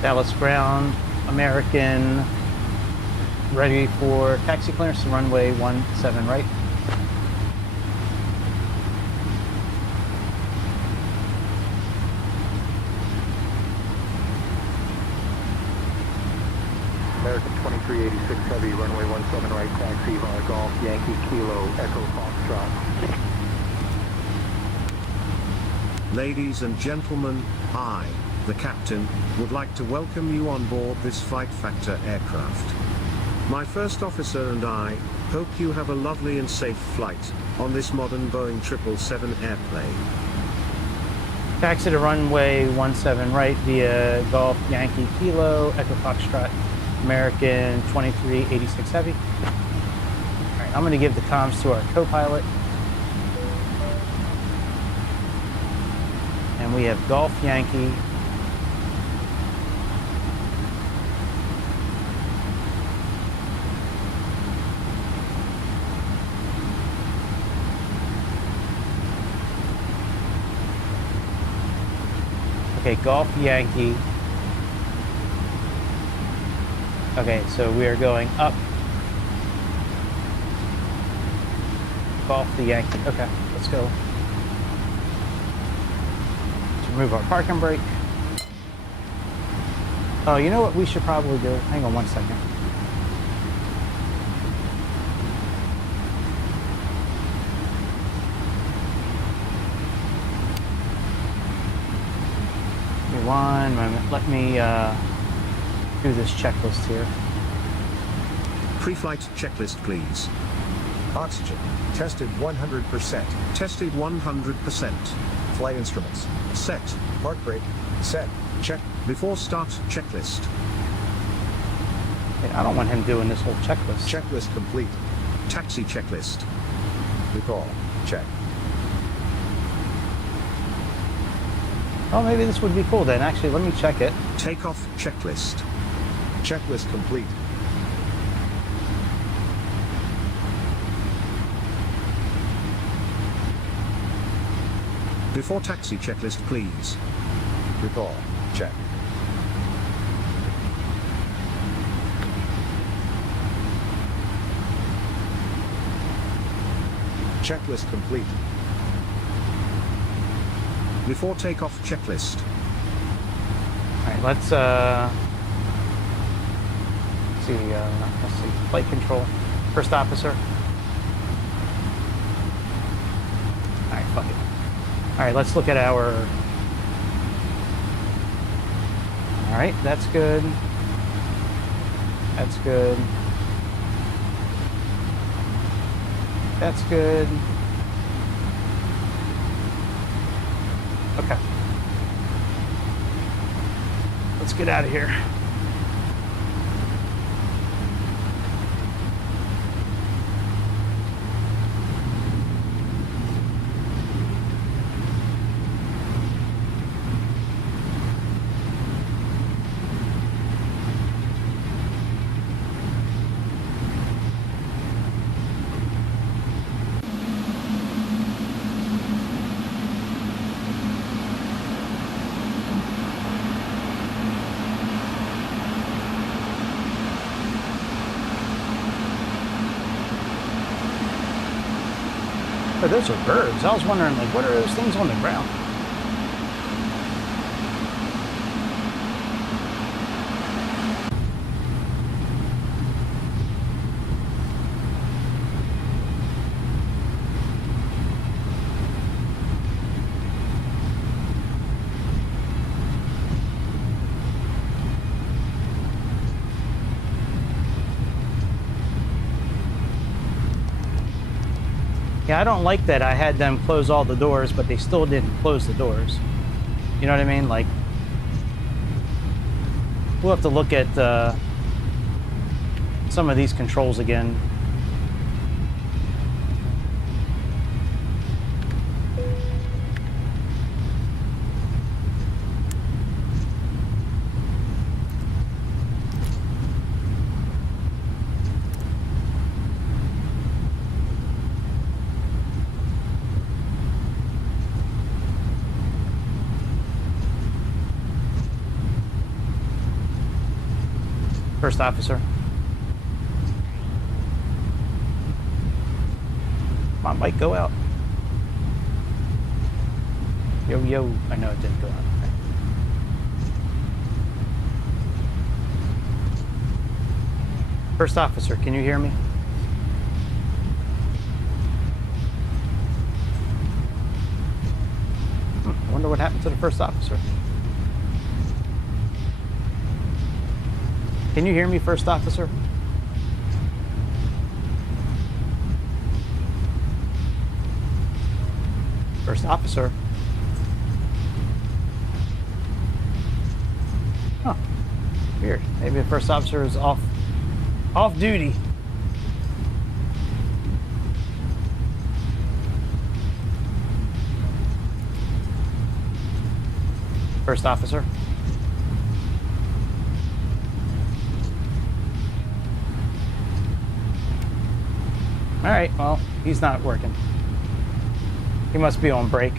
Dallas ground, American, ready for taxi clearance to runway 17 right. American 2386 Heavy, runway 17 right, taxi via Golf, Yankee, Kilo, Echo, Foxtrot. Ladies and gentlemen, I, the captain, would like to welcome you on board this Flight Factor aircraft. My first officer and I hope you have a lovely and safe flight on this modern Boeing 777 airplane. Taxi to runway 17 right via Golf, Yankee, Kilo, Echo, Foxtrot, American 2386 Heavy. All right, I'm going to give the comms to our co-pilot. And we have Golf, Yankee. Okay, Golf, Yankee. Okay, so we are going up. Golf the Yankee. Okay, let's go. Let's remove our parking brake. Oh, you know what we should probably do? Hang on one second. Give me 1 moment. Let me do this checklist here. Pre-flight checklist, please. Oxygen, tested 100%. Tested 100%. Flight instruments, Set. park brake, set, check. Before start checklist. Hey, I don't want him doing this whole checklist. Checklist complete. Taxi checklist. Recall, check. Oh, maybe this would be cool then. Actually, let me check it. Takeoff checklist. Checklist complete. Before taxi checklist, please. Recall, check. Checklist complete. Before takeoff checklist. All right, let's see, flight control, first officer. All right, fuck it. All right, let's look at our, all right, that's good. That's good. That's good. Okay. Let's get out of here. Oh, those are birds. I was wondering, like, what are those things on the ground? Yeah, I don't like that I had them close all the doors, but they still didn't close the doors. You know what I mean? Like, we'll have to look at some of these controls again. First officer. Come on, Mike, go out. Yo, yo. I know it didn't go out. Okay. First officer, can you hear me? I wonder what happened to the first officer. Can you hear me, first officer? First officer. Huh. Weird. Maybe the first officer is off duty. First officer. All right, well, he's not working. He must be on break.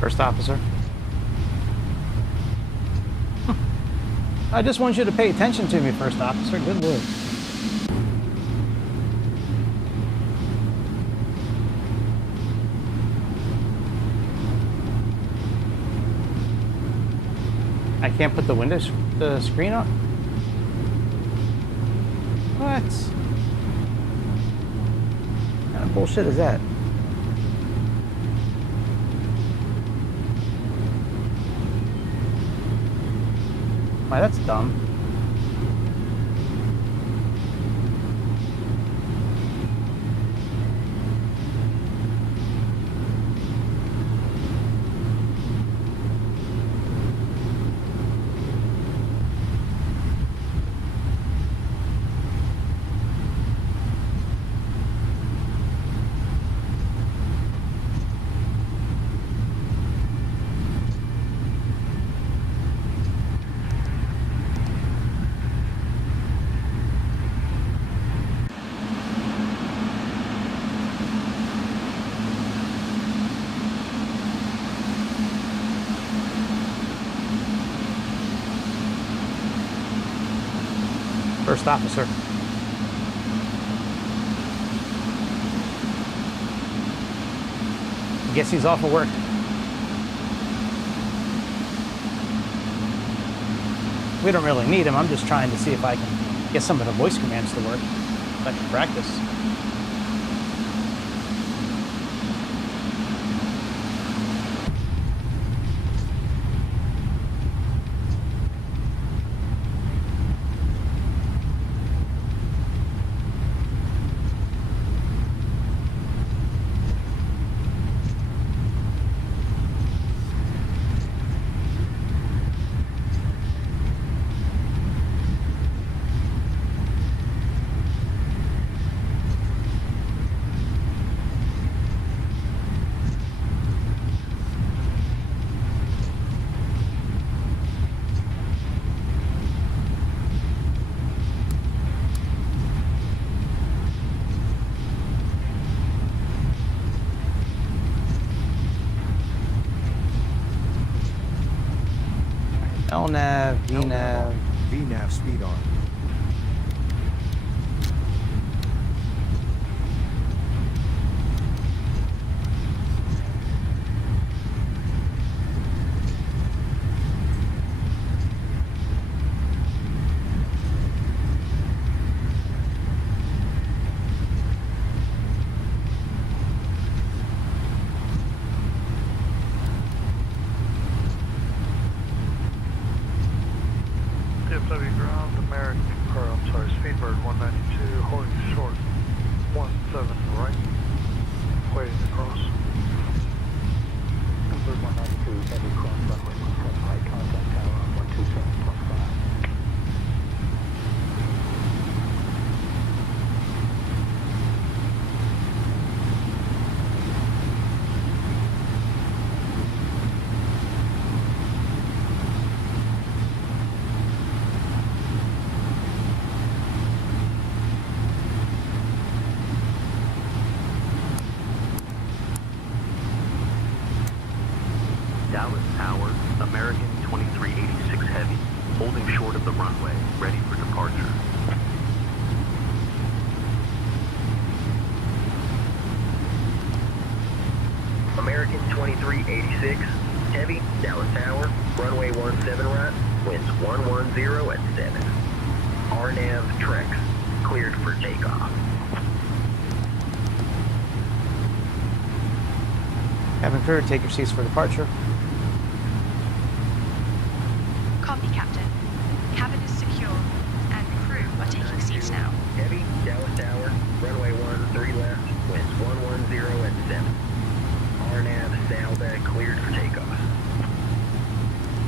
First officer. I just want you to pay attention to me, first officer. Good Lord. I can't put the screen up? What? What kind of bullshit is that? Why, that's dumb. First officer. I guess he's off of work. We don't really need him. I'm just trying to see if I can get some of the voice commands to work. If I can practice. LNAV, VNAV. VNAV speed on. DFW ground, American, or I'm sorry, Speedbird 192, holding short, 17 right, waiting to cross. Speedbird 192, heavy cross runway 17 right, contact tower on 127.5. Dallas Tower, American 2386 Heavy, holding short of the runway, ready for departure. American 2386 Heavy, Dallas Tower, runway 17 right, winds 110 at 7. RNAV Trex, cleared for takeoff. Cabin crew, take your seats for departure. Copy, Captain. Cabin is secure, and crew are taking seats now. Heavy, Dallas Tower, runway 13 left, winds 110 at 7. RNAV Salva, cleared for takeoff.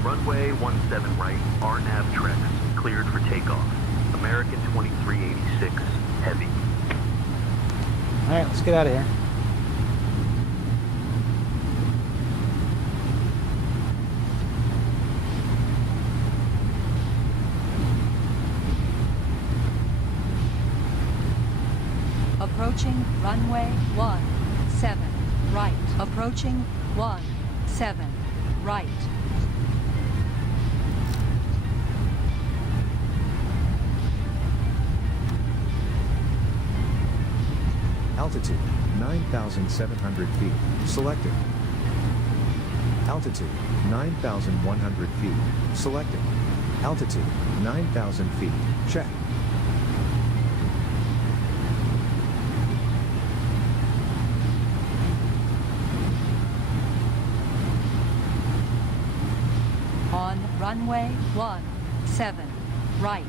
Runway 17 right, RNAV Trex, cleared for takeoff. American 2386 Heavy. Alright, let's get out of here. Approaching runway 17 right. Approaching 17 right. Altitude 9,700 feet. Selected. Altitude 9,100 feet. Selected. Altitude 9,000 feet. Check. On runway 17 right.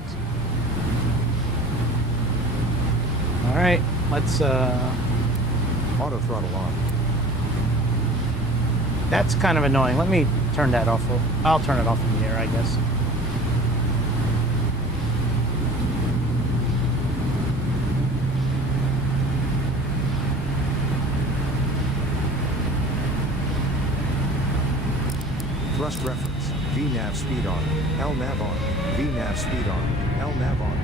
Alright, let's Auto throttle on. that's kind of annoying. Let me turn that off. I'll turn it off in the air, I guess. Thrust reference. VNAV speed on. LNAV on. VNAV speed on. LNAV on.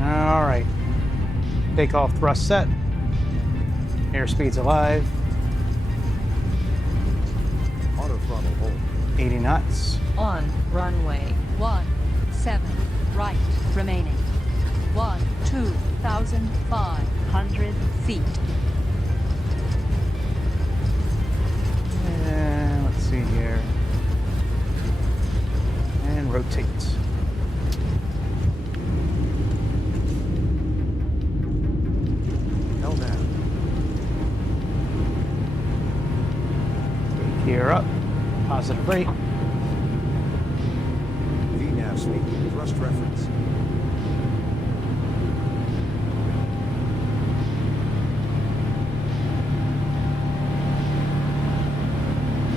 Alright. Takeoff thrust set. Airspeed's alive. Auto throttle hold. 80 knots. On runway 17 right. Remaining 2,500 feet. And let's see here. And rotate. LNAV. Gear up. Positive rate. VNAV speed. Thrust reference.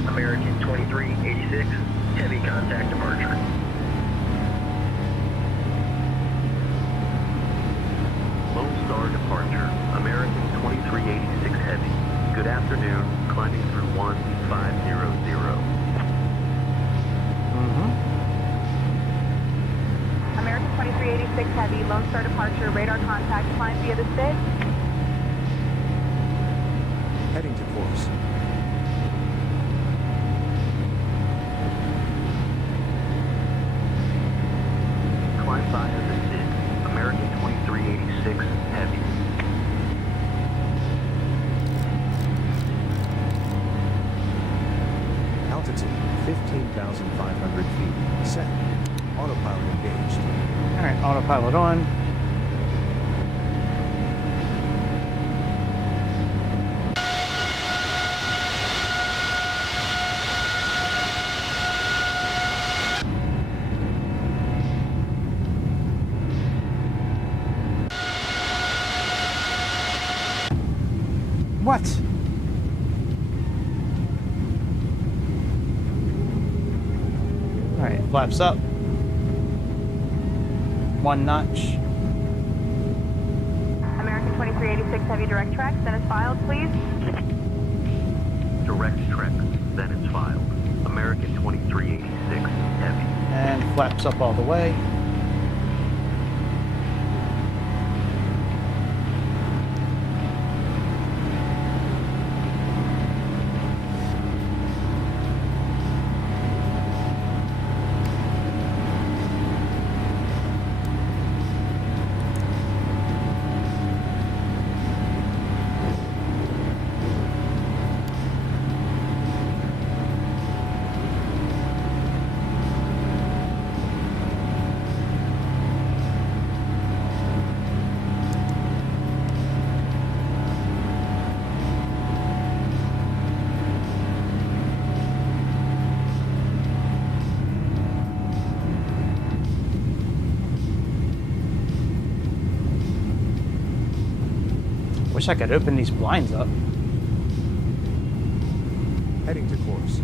American 2386, heavy contact departure. Lone Star departure, American 2386 Heavy. Good afternoon, climbing through 1500. American 2386 Heavy, Lone Star departure, radar contact, climb via the stick. Heading to course. via the SID. American 2386 Heavy. Altitude 15,500 feet. Set. Autopilot engaged. All right, autopilot on. What? All right, flaps up. 1 notch. American 2386 Heavy direct tracks, then is filed, please. Direct trek, then it's filed. American 2386 Heavy. And flaps up all the way. Wish I could open these blinds up. Heading to course.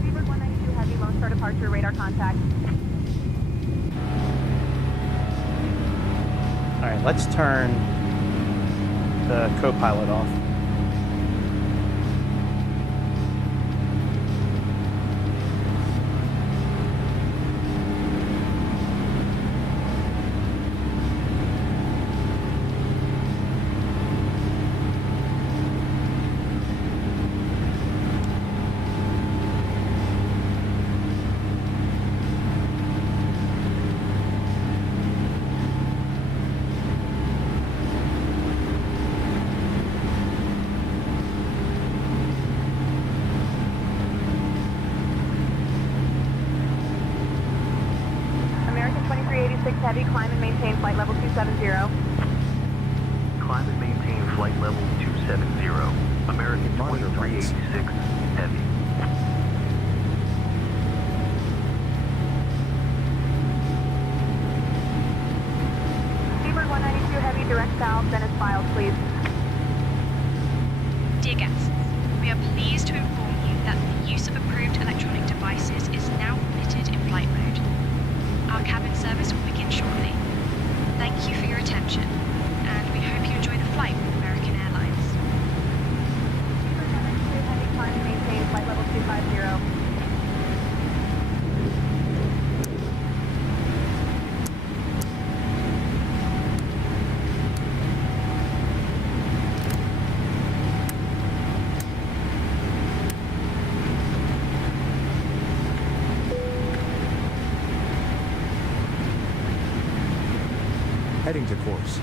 Seabird 192 Heavy, Lone Star departure, radar contact. All right, let's turn the co-pilot off. American 2386 Heavy, climb and maintain flight level 270. Climb and maintain flight level 270. American 2386 Heavy. Seabird 192 Heavy, direct south, then is filed, please. Dear guests, we are pleased to inform you that the use of approved electronic devices is now permitted in flight mode. Our cabin service will begin shortly. Thank you for your attention, and we hope you enjoy the flight with American Airlines. Seabird 192 Heavy, climb and maintain flight level 250. Heading to course.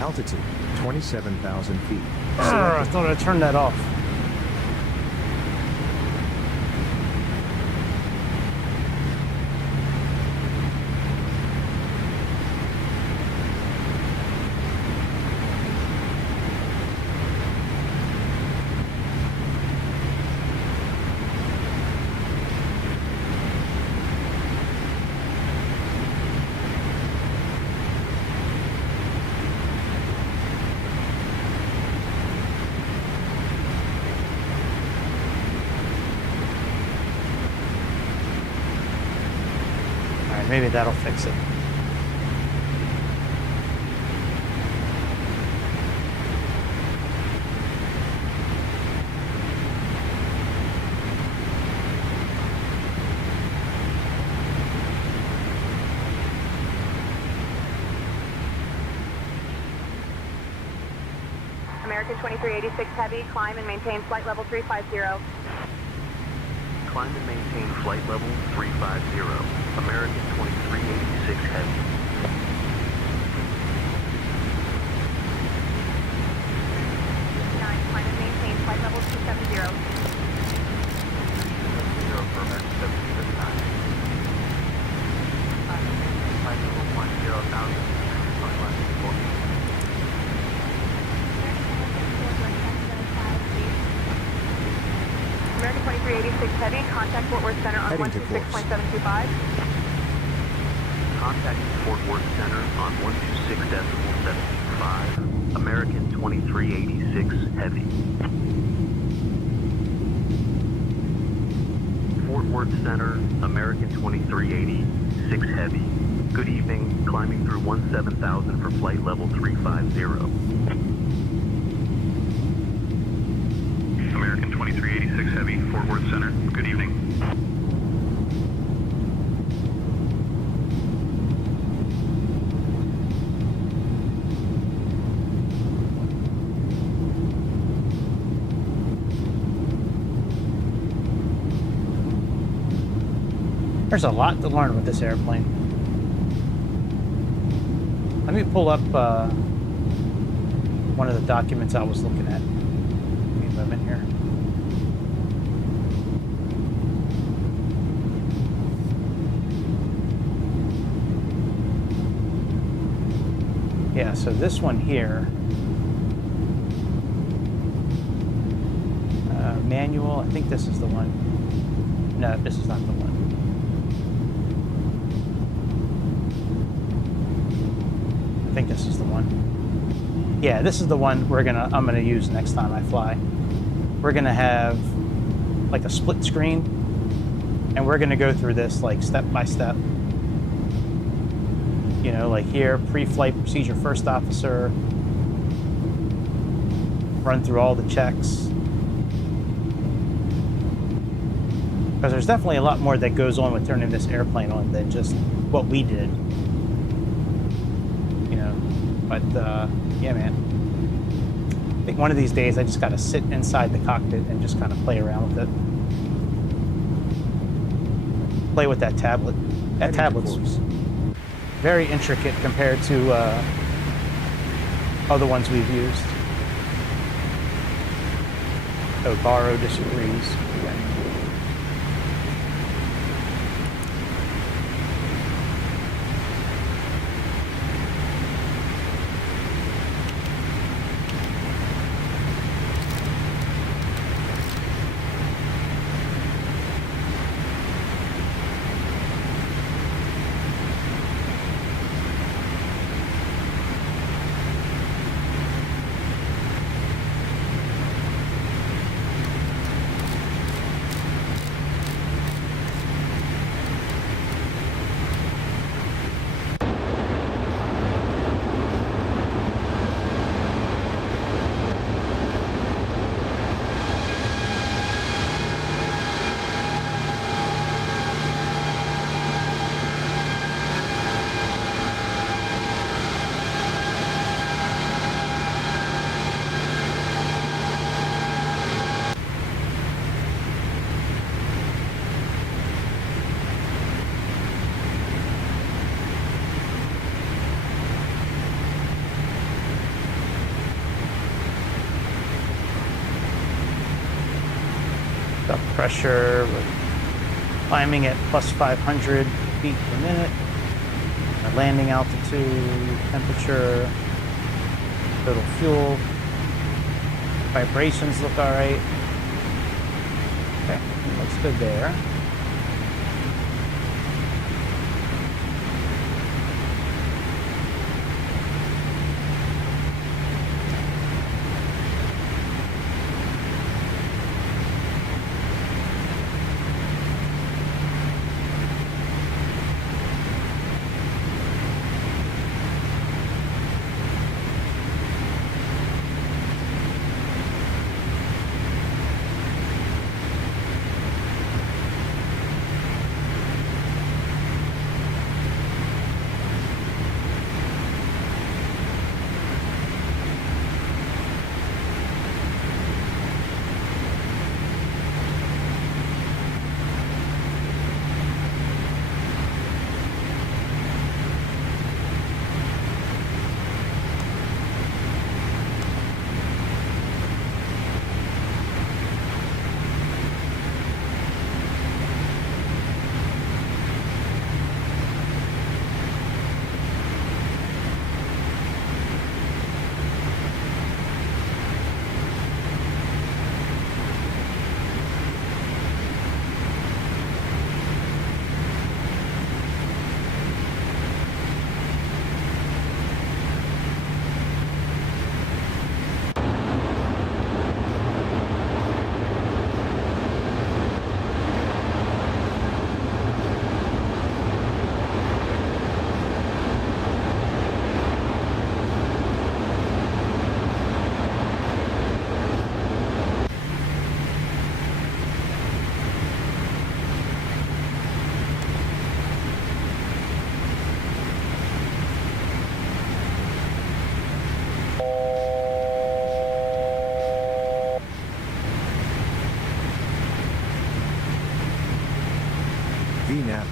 Altitude 27,000 feet. I thought I turned that off. Alright, maybe that'll fix it. American 2386 Heavy, climb and maintain flight level 350. Climb and maintain flight level 350. American 2386 Heavy. Climb and maintain flight level 270. 0 for American 779. Flight level 10,000. American 2386 Heavy, contact Fort Worth Center on Heading to 126.725. Contact Fort Worth Center on 126.725. American 2386 Heavy. Fort Worth Center, American 2386 Heavy. Good evening, climbing through 17,000 for flight level 350. American 2386 Heavy, Fort Worth Center. Good evening. There's a lot to learn with this airplane. Let me pull up one of the documents I was looking at. Give me a moment here. Yeah, so this one here, manual, I think this is the one. No, this is not the one. I think this is the one. Yeah, this is the one I'm gonna use next time I fly. We're gonna have like a split screen, and we're gonna go through this like step by step. You know, like here, pre-flight procedure first officer, run through all the checks. Because there's definitely a lot more that goes on with turning this airplane on than just what we did. You know, but yeah, man. I think one of these days I just gotta sit inside the cockpit and just kind of play around with it. Play with that tablet. That tablet's very intricate compared to other ones we've used. Oh, Borrow disagrees. Okay. Got pressure, we're climbing at plus 500 feet per minute. Our landing altitude, temperature, total fuel, vibrations look all right. Okay, looks good there.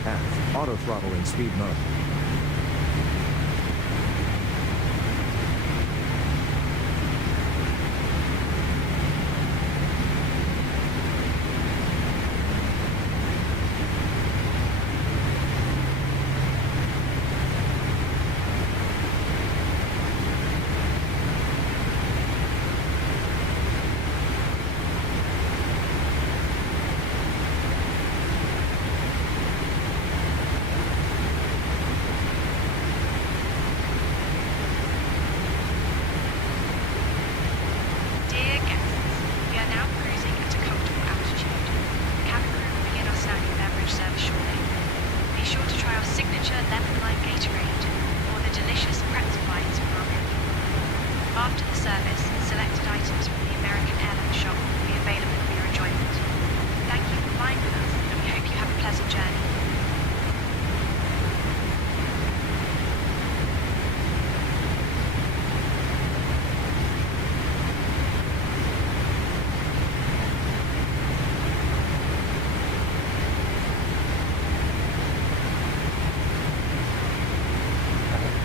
Aft, auto throttle in speed mode. Dear guests, we are now cruising at a comfortable altitude. The cabin crew will begin our snack and beverage service shortly. Be sure to try our signature lemon lime Gatorade or the delicious pretzel bites from our menu. After the service, selected items from the American Airlines shop will be available for your enjoyment. Thank you for flying with us, and we hope you have a pleasant journey.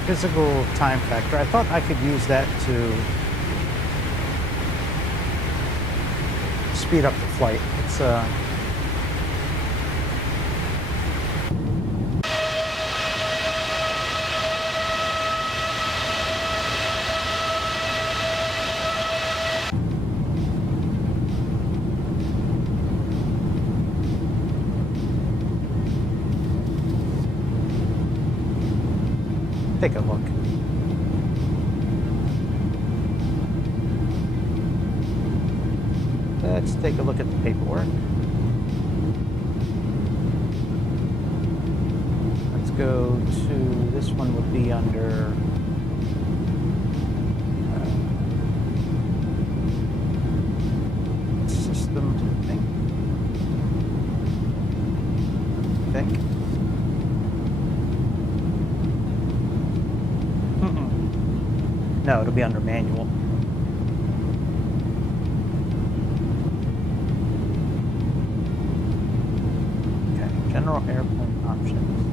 Physical time factor. I thought I could use that to speed up the flight. It's take a look. Let's take a look at the paperwork. Let's go to, this one would be under system, I think. No, it'll be under manual. Okay, general airplane options.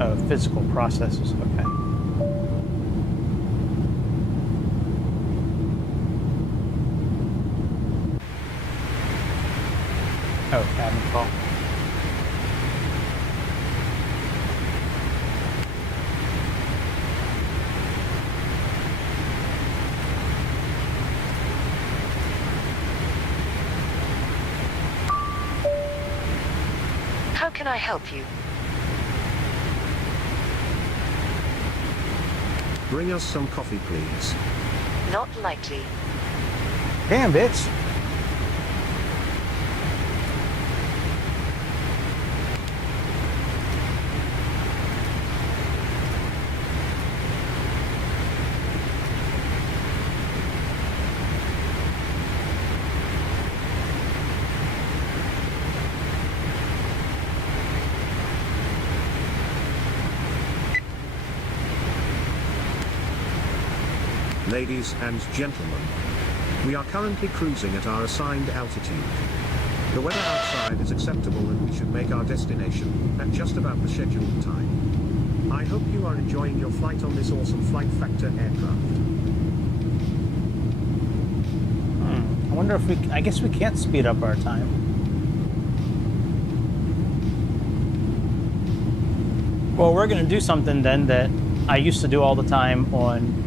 Oh, physical processes, okay. Oh, cabin call. How can I help you? Bring us some coffee, please. Not likely. Damn, bitch. Ladies and gentlemen, we are currently cruising at our assigned altitude. The weather outside is acceptable and we should make our destination at just about the scheduled time. I hope you are enjoying your flight on this awesome Flight Factor aircraft. I wonder if we, I guess we can't speed up our time. Well, we're going to do something then that I used to do all the time on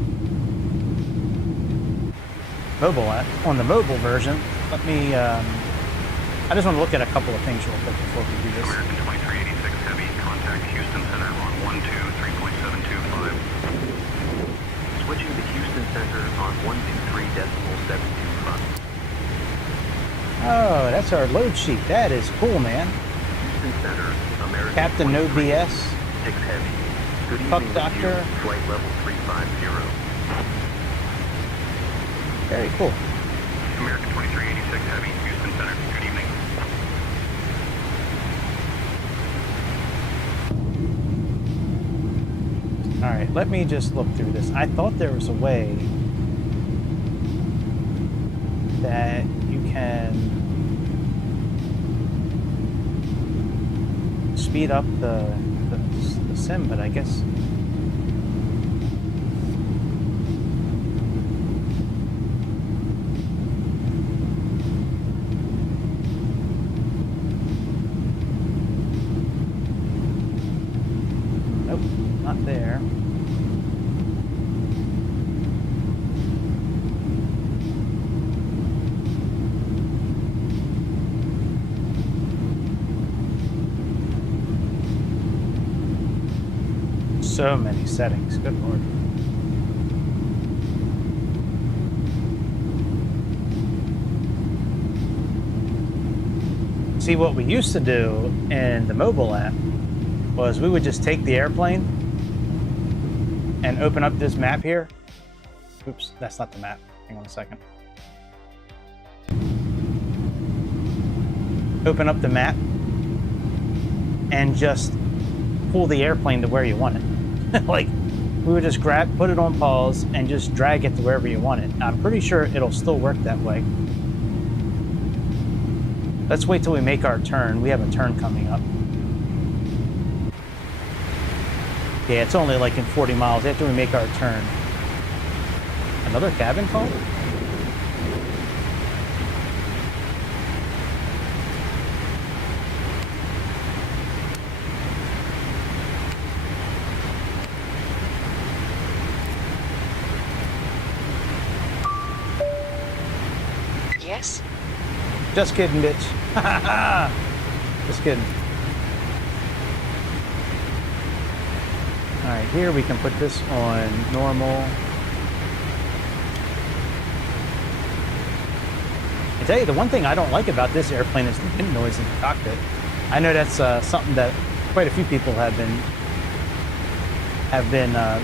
mobile app, on the mobile version. Let me, I just want to look at a couple of things real quick before we do this. American 2386 Heavy, contact Houston Center on 123.725. Switching to Houston Center on 123.725. Oh, that's our load sheet. That is cool, man. Houston Center, American Captain No BS. 6 Heavy. Good Fuck evening, Doctor. with you, flight level 350. Very cool. American 2386 Heavy, Houston Center. Good evening. All right, let me just look through this. I thought there was a way that you can speed up the sim, but I guess nope, not there. So many settings, good lord. See, what we used to do in the mobile app was we would just take the airplane and open up this map here. Oops, that's not the map. Hang on a second. Open up the map and just pull the airplane to where you want it. Like, we would just put it on pause and just drag it to wherever you want it. I'm pretty sure it'll still work that way. Let's wait till we make our turn. We have a turn coming up. Yeah, it's only like in 40 miles after we make our turn. Another cabin call? Yes? Just kidding, bitch. Just kidding. Alright, here we can put this on normal. I tell you, the one thing I don't like about this airplane is the wind noise in the cockpit. I know that's something that quite a few people have been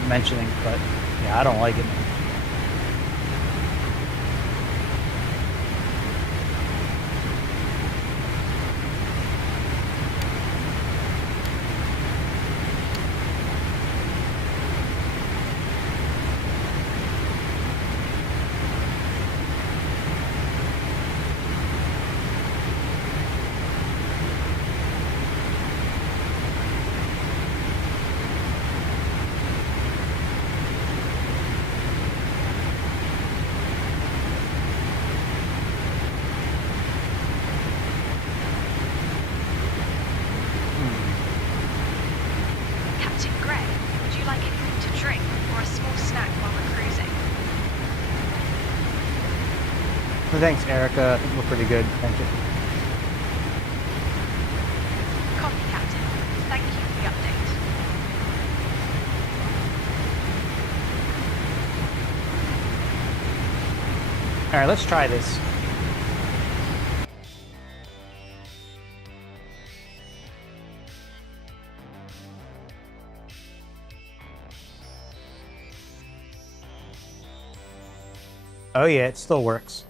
mentioning, but yeah, I don't like it. Thanks, Erica. I think we're pretty good. Thank you. Copy, Captain. Thank you for the update. All right, let's try this. Oh yeah, it still works.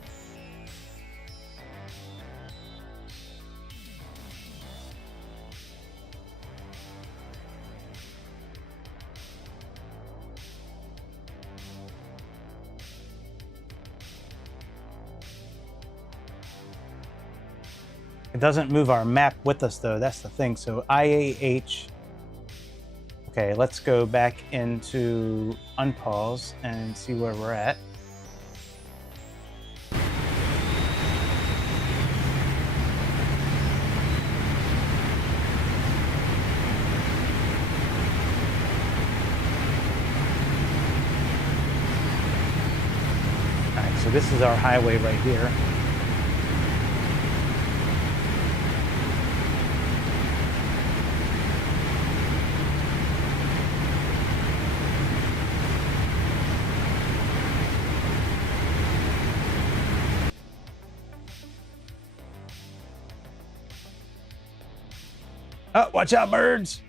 It doesn't move our map with us though, that's the thing. So IAH, okay, let's go back into unpause and see where we're at. All right, so this is our highway right here. Oh, watch out, birds!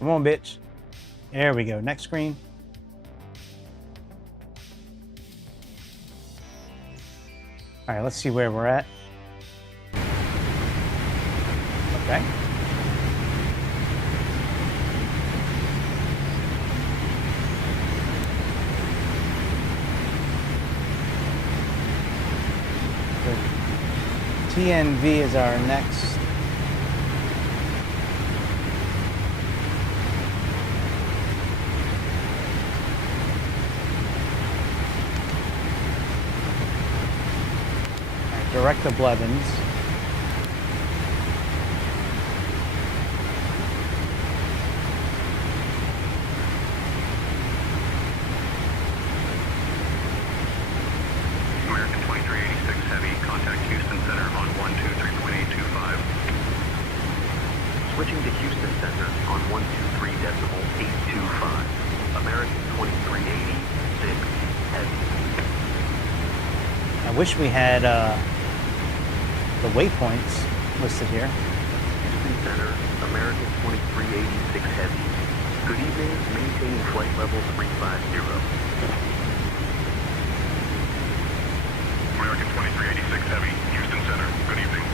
Come on, bitch. There we go. Next screen. All right, let's see where we're at. Okay. So TNV is our next. Direct to Blevins. American 2386 Heavy, contact Houston Center on 123.825. Switching to Houston Center on 123.825. American 2386 Heavy. I wish we had the waypoints listed here. Houston Center, American 2386 Heavy. Good evening, maintaining flight level 350. American 2386 Heavy, Houston Center, good evening.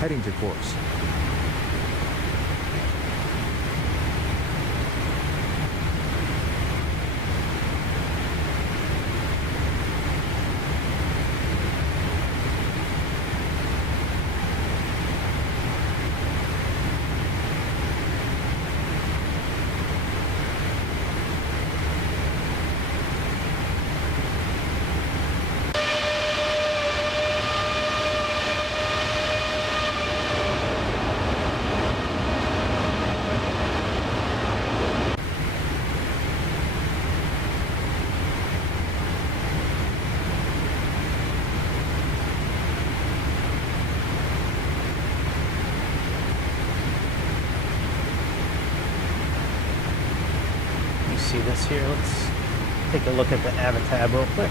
Heading to course. See this here. Let's take a look at the Avatab real quick.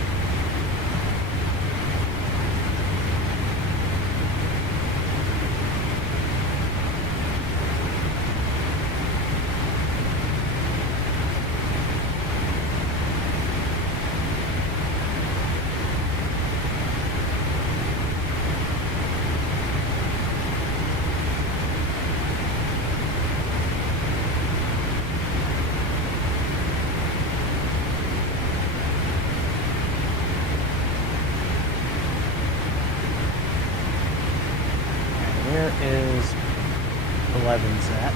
Where is 11's at?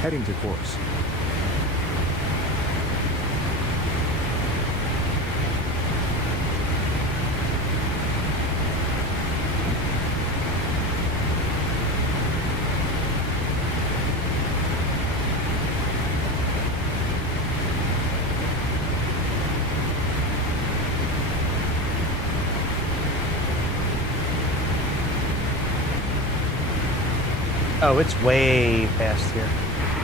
Heading to course. Oh, it's way past here.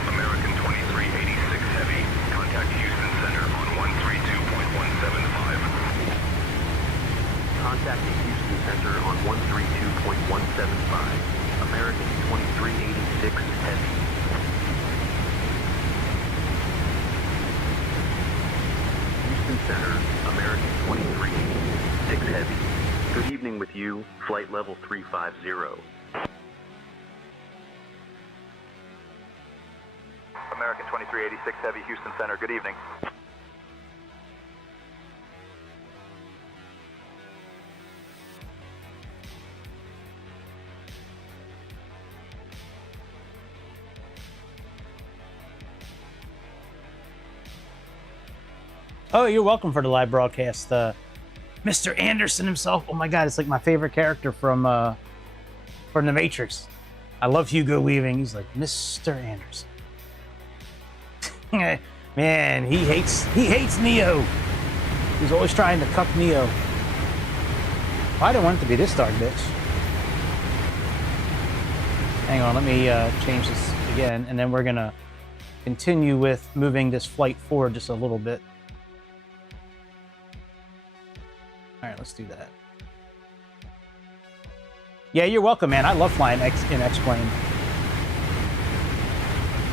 American 2386 Heavy, contact Houston Center on 132.175. Contacting Houston Center on 132.175. American 2386 Heavy. Houston Center, American 2386 Heavy. Good evening with you, flight level 350. American 2386 Heavy, Houston Center. Good evening. Oh, you're welcome for the live broadcast. Mr. Anderson himself. Oh my God, it's like my favorite character from The Matrix. I love Hugo Weaving. He's like Mr. Anderson. Man, he hates Neo. He's always trying to cuck Neo. I don't want it to be this dark, bitch. Hang on, let me change this again, and then we're gonna continue with moving this flight forward just a little bit. All right, let's do that. Yeah, you're welcome, man. I love flying in X-Plane.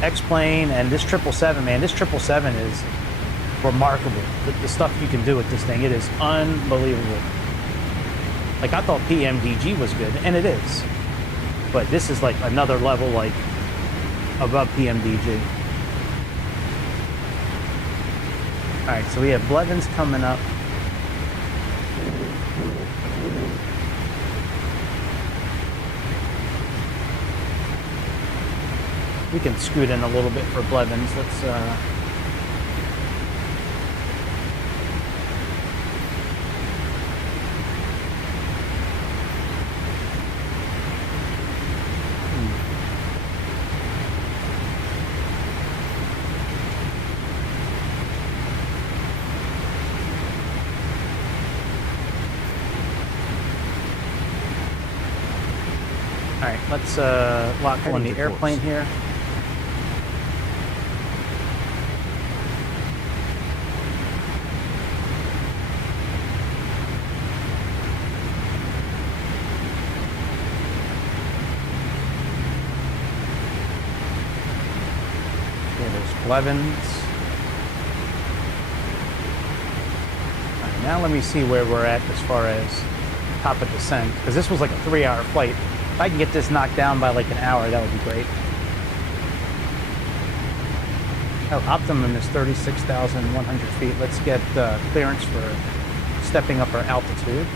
X-Plane and this 777, man. This 777 is remarkable. The stuff you can do with this thing, it is unbelievable. Like, I thought PMDG was good, and it is. But this is like another level, like, above PMDG. All right, so we have Blevins coming up. We can scoot in a little bit for Blevins. Let's all right, let's lock on the airplane here. Blevins. All right, now let me see where we're at as far as top of descent, because this was like a 3-hour flight. If I can get this knocked down by like an hour, that would be great. Oh, optimum is 36,100 feet. Let's get clearance for stepping up our altitude.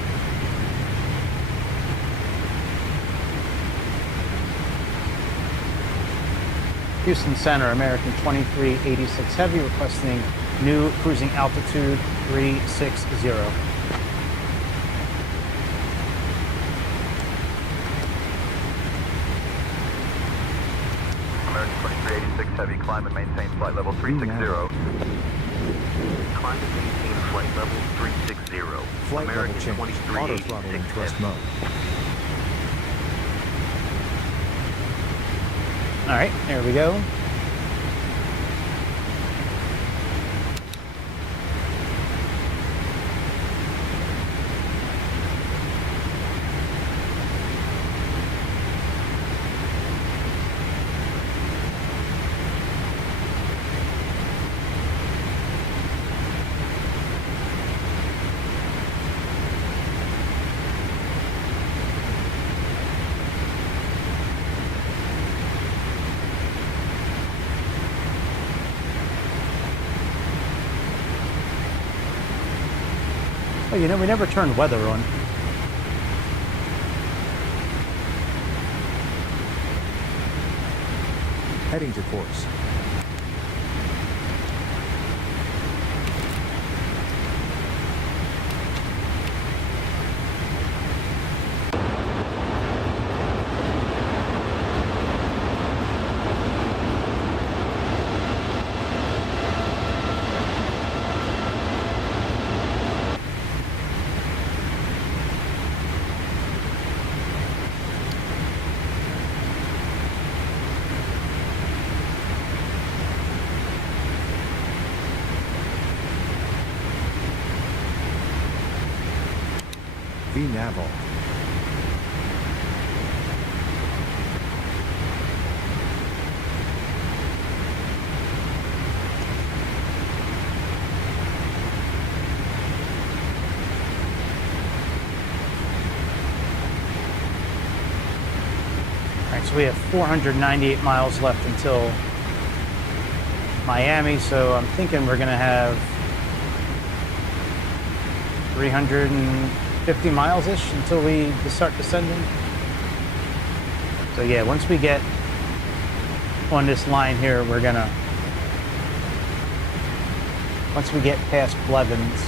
Houston Center, American 2386 Heavy, requesting new cruising altitude 360. American 2386 Heavy, climb and maintain flight level 360. Climb and maintain flight level 360. Flight American level change. Auto throttle in thrust mode. All right, there we go. Oh, you know, we never turned weather on. Heading to course. Naval. All right, so we have 498 miles left until Miami, so I'm thinking we're gonna have 350 miles-ish until we start descending. So yeah, once we get on this line here, we're gonna, once we get past Blevins,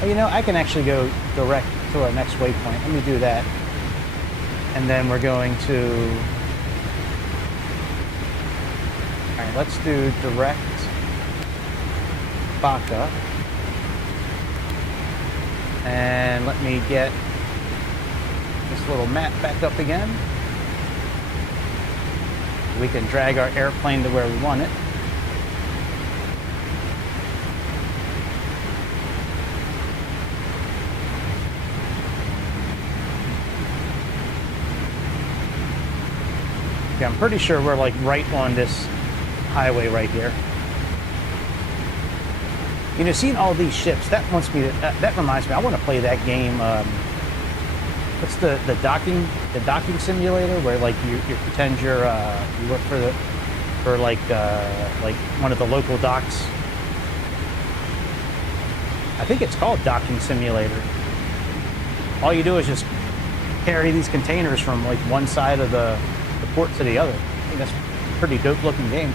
oh, you know, I can actually go direct to our next waypoint. Let me do that. And then we're going to, all right, let's do direct Baca. And let me get this little map back up again. We can drag our airplane to where we want it. Yeah, I'm pretty sure we're like right on this highway right here. You know, seeing all these ships, that wants me to, that reminds me, I want to play that game. What's the docking simulator, where like you pretend you work for like one of the local docks. I think it's called Docking Simulator. All you do is just carry these containers from like one side of the port to the other. I think that's a pretty dope looking game.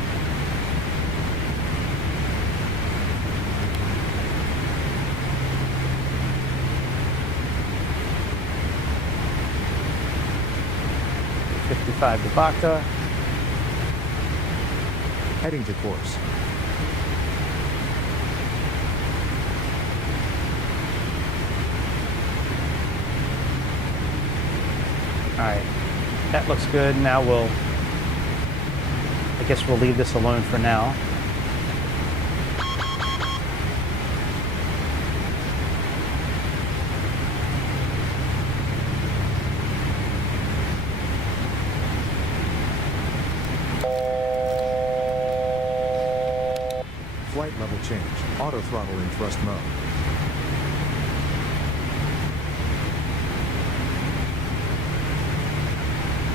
To Baca. Heading to course. Alright, that looks good. Now I guess we'll leave this alone for now. Flight level change. Auto throttle in thrust mode.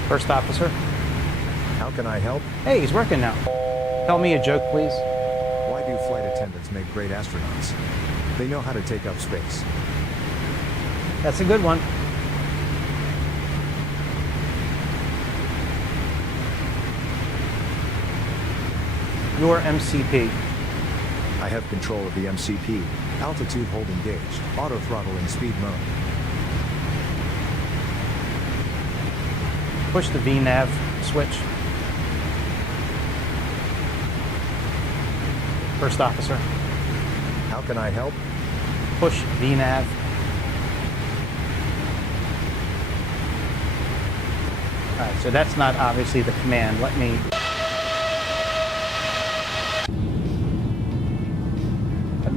First officer. How can I help? Hey, he's working now. Tell me a joke, please. Why do flight attendants make great astronauts? They know how to take up space. That's a good one. Your MCP. I have control of the MCP. Altitude hold engaged. Auto throttle in speed mode. Push the VNAV switch. First officer. How can I help? Push VNAV. Alright, so that's not obviously the command. Let me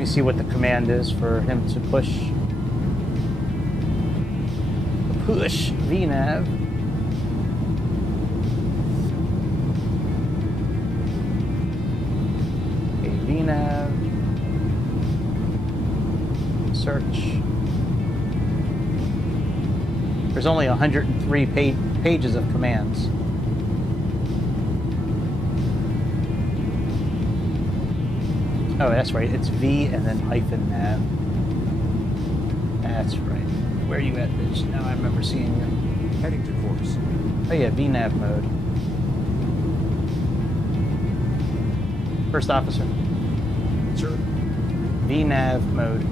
see what the command is for him to push VNAV. Okay, VNAV. Search. There's only 103 pages of commands. Oh, that's right. It's V and then hyphen nav. That's right. Where are you at, bitch? Now I remember seeing you. Heading to course. Oh yeah, VNav mode. First officer. Sir. VNav mode.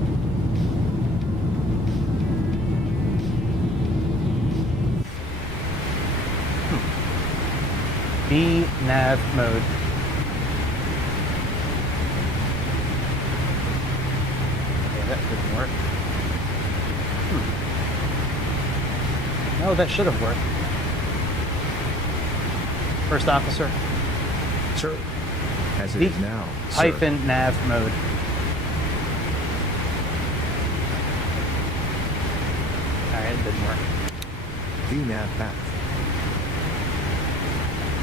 VNav mode. That didn't work. No, that should have worked. First officer. Sir. As it is now. Hyphen nav mode. Alright, it didn't work. VNav path.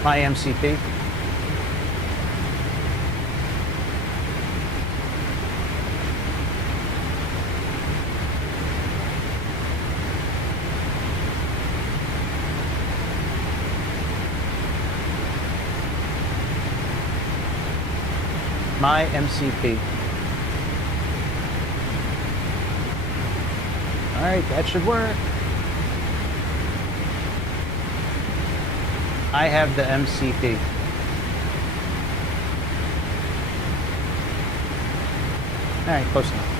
My MCP. my MCP. All right, that should work. I have the MCP. All right, close enough.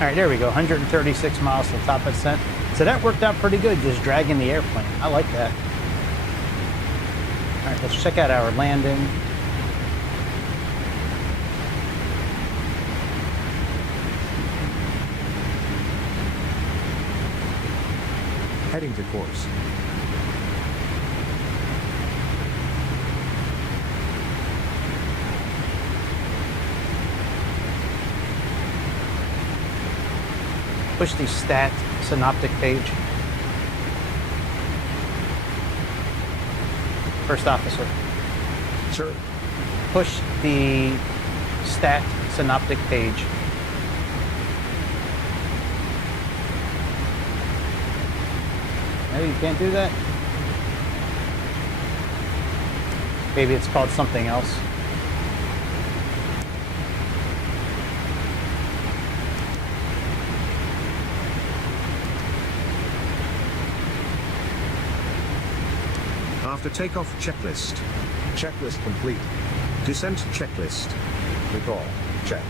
All right, there we go. 136 miles to the top of descent. So that worked out pretty good, just dragging the airplane. I like that. All right, let's check out our landing. Heading to course. Push the stat synoptic page. First officer. Sir. Push the stat synoptic page. No, you can't do that? Maybe it's called something else. After takeoff checklist. Checklist complete. Descent checklist. Recall. Check.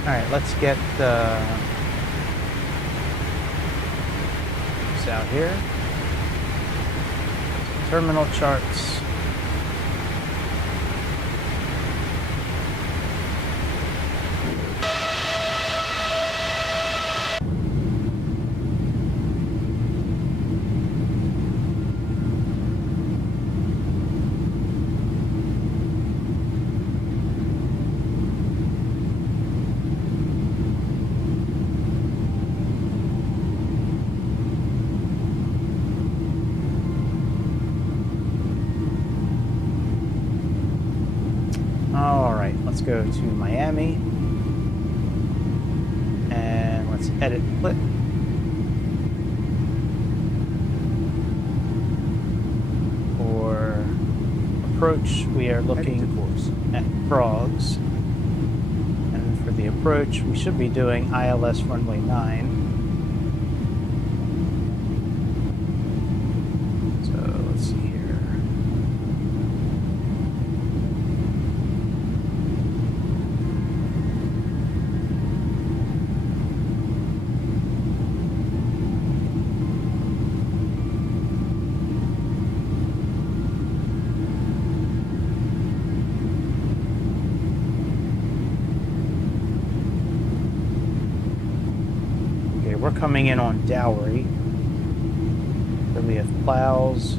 All right, let's get this out here. Terminal charts. Let's go to Miami and let's edit clip. For approach, we are looking at frogs. And for the approach, we should be doing ILS runway 9. So let's see here. We're coming in on Dowry. Then we have plows,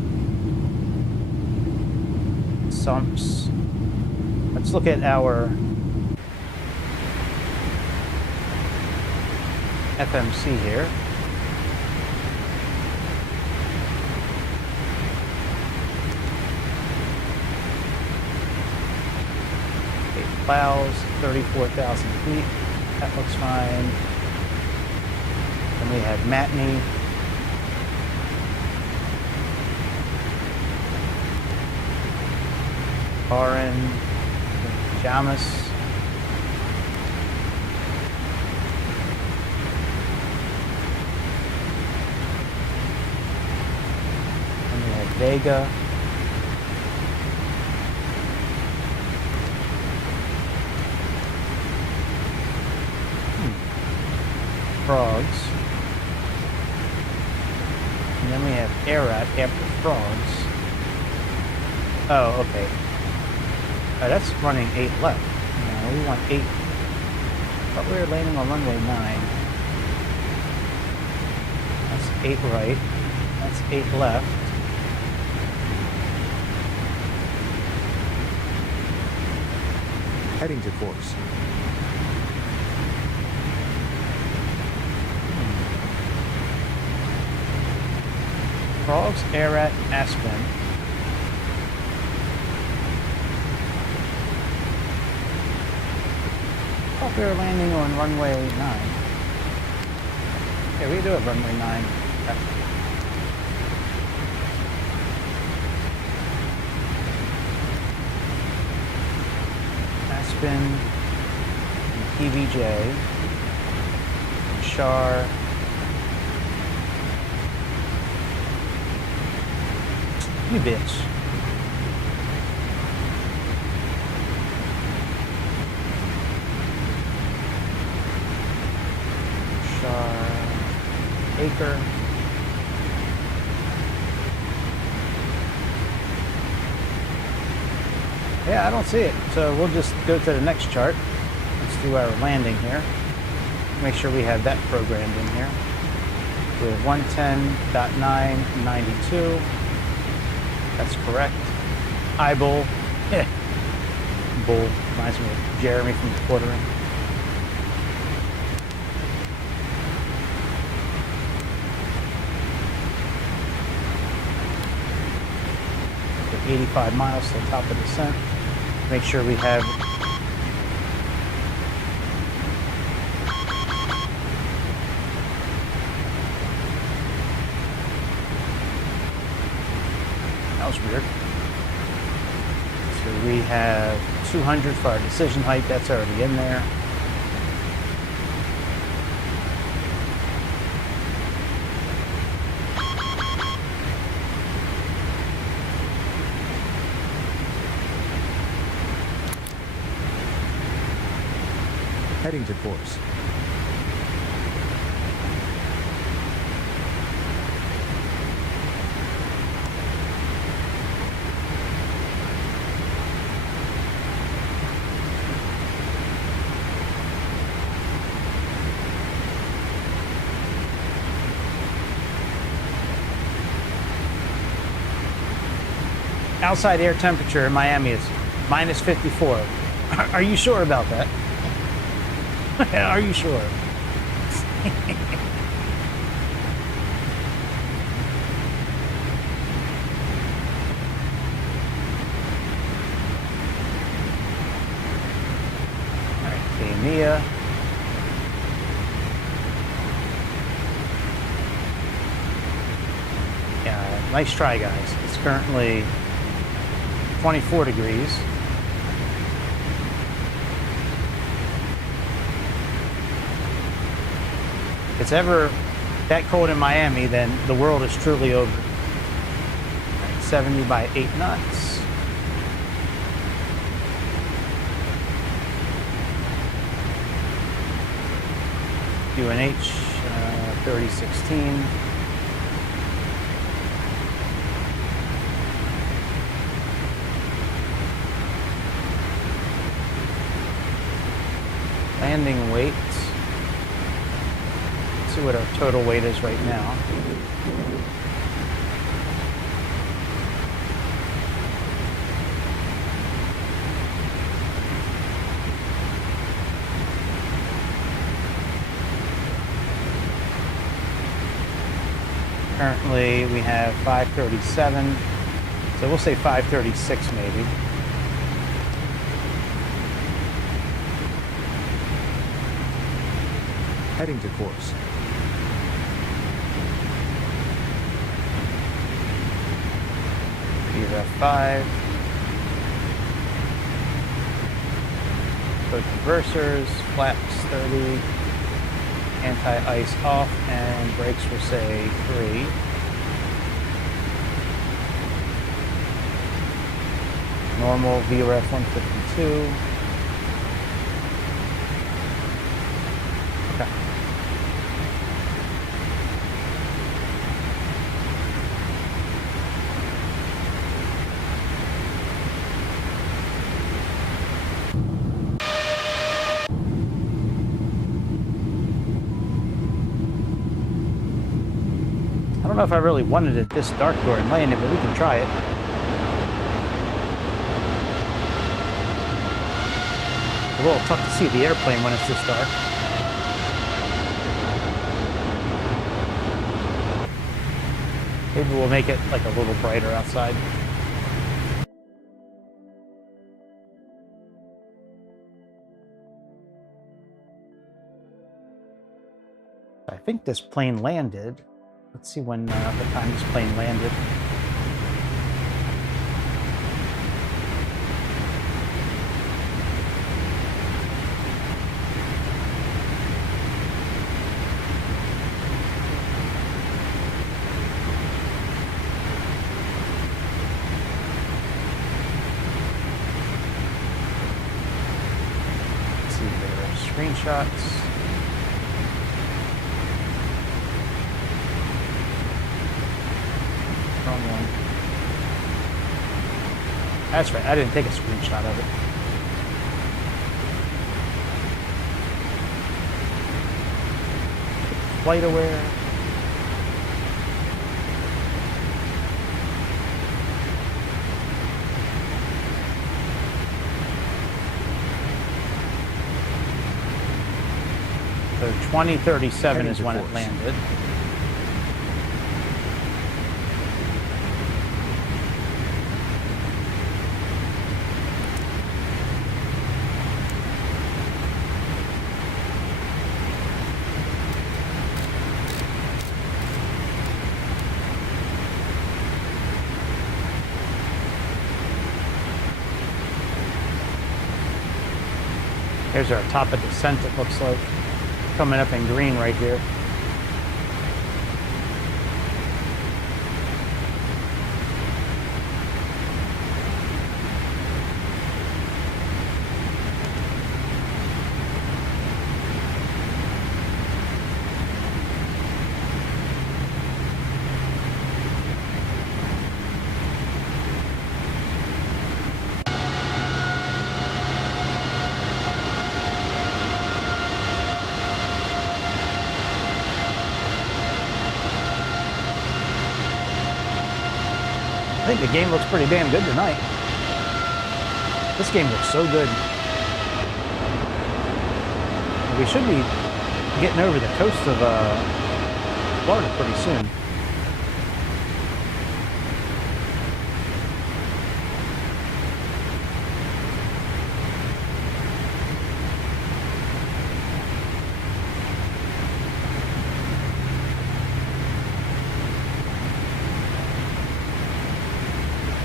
sumps. Let's look at our FMC here. Okay, plows, 34,000 feet. That looks fine. Then we have Matney. Barin, Jamas. And we have Vega. Frogs. And then we have Arat after frogs. Oh, okay. Oh, that's running 8 left. No, we want 8. But we were landing on runway 9. That's 8 right. That's 8 left. Heading to course. Frogs Air at Aspen. Thought we were landing on runway 9. Yeah, we do have runway 9. Okay. Aspen, PVJ, Char, you bitch. Char, Acre. Yeah, I don't see it. So we'll just go to the next chart. Let's do our landing here. Make sure we have that programmed in here. We have 110.992. That's correct. Eyeball. Yeah. Bull. Reminds me of Jeremy from the quartering. We're 85 miles to the top of descent. Make sure we have that was weird. So we have 200 for our decision height. That's already in there. Heading to course. Outside air temperature in Miami is minus 54. Are you sure about that? Are you sure? Alright, KMIA. Yeah, nice try, guys. It's currently 24 degrees. If it's ever that cold in Miami, then the world is truly over. Right, 70 by 8 knots. UNH 3016. Landing weight. Let's see what our total weight is right now. Currently we have 537, so we'll say 536 maybe. Heading to course. VF5. Code reversers, flaps 30, anti-ice off, and brakes will say 3. Normal VREF 152. Okay. I don't know if I really wanted it this dark during landing, but we can try it. It's a little tough to see the airplane when it's this dark. Maybe we'll make it like a little brighter outside. I think this plane landed. Let's see when the time this plane landed. Let's see their screenshots. Wrong one. That's right, I didn't take a screenshot of it. Flight aware. So 2037 is when it landed. Here's our top of descent, it looks like. Coming up in green right here. I think the game looks pretty damn good tonight. This game looks so good. We should be getting over the coast of Florida pretty soon.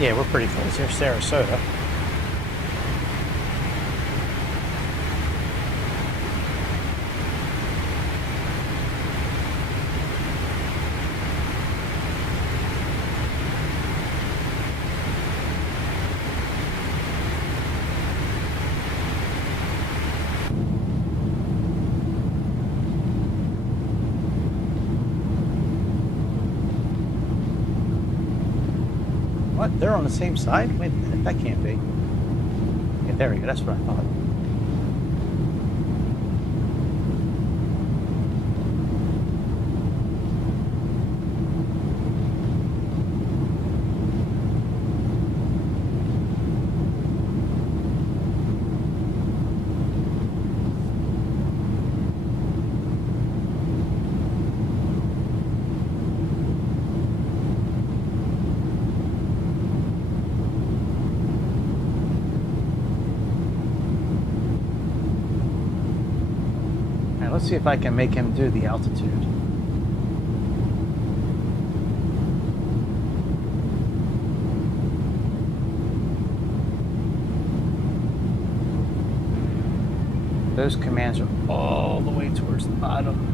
Yeah, we're pretty close here, Sarasota. What? They're on the same side? Wait a minute, that can't be. Yeah, there we go, that's what I thought. Let's see if I can make him do the altitude. Those commands are all the way towards the bottom.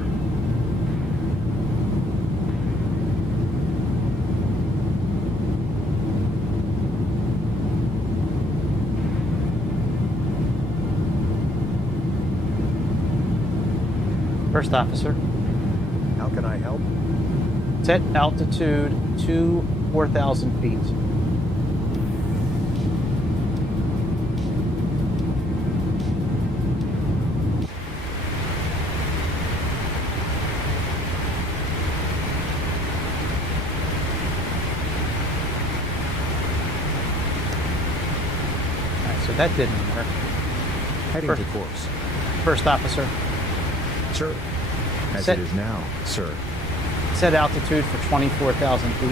First officer. How can I help? Set altitude to 4,000 feet. All right, so that didn't work. Heading to course. First officer. Sir. As it is now, sir. Set altitude for 24,000 feet.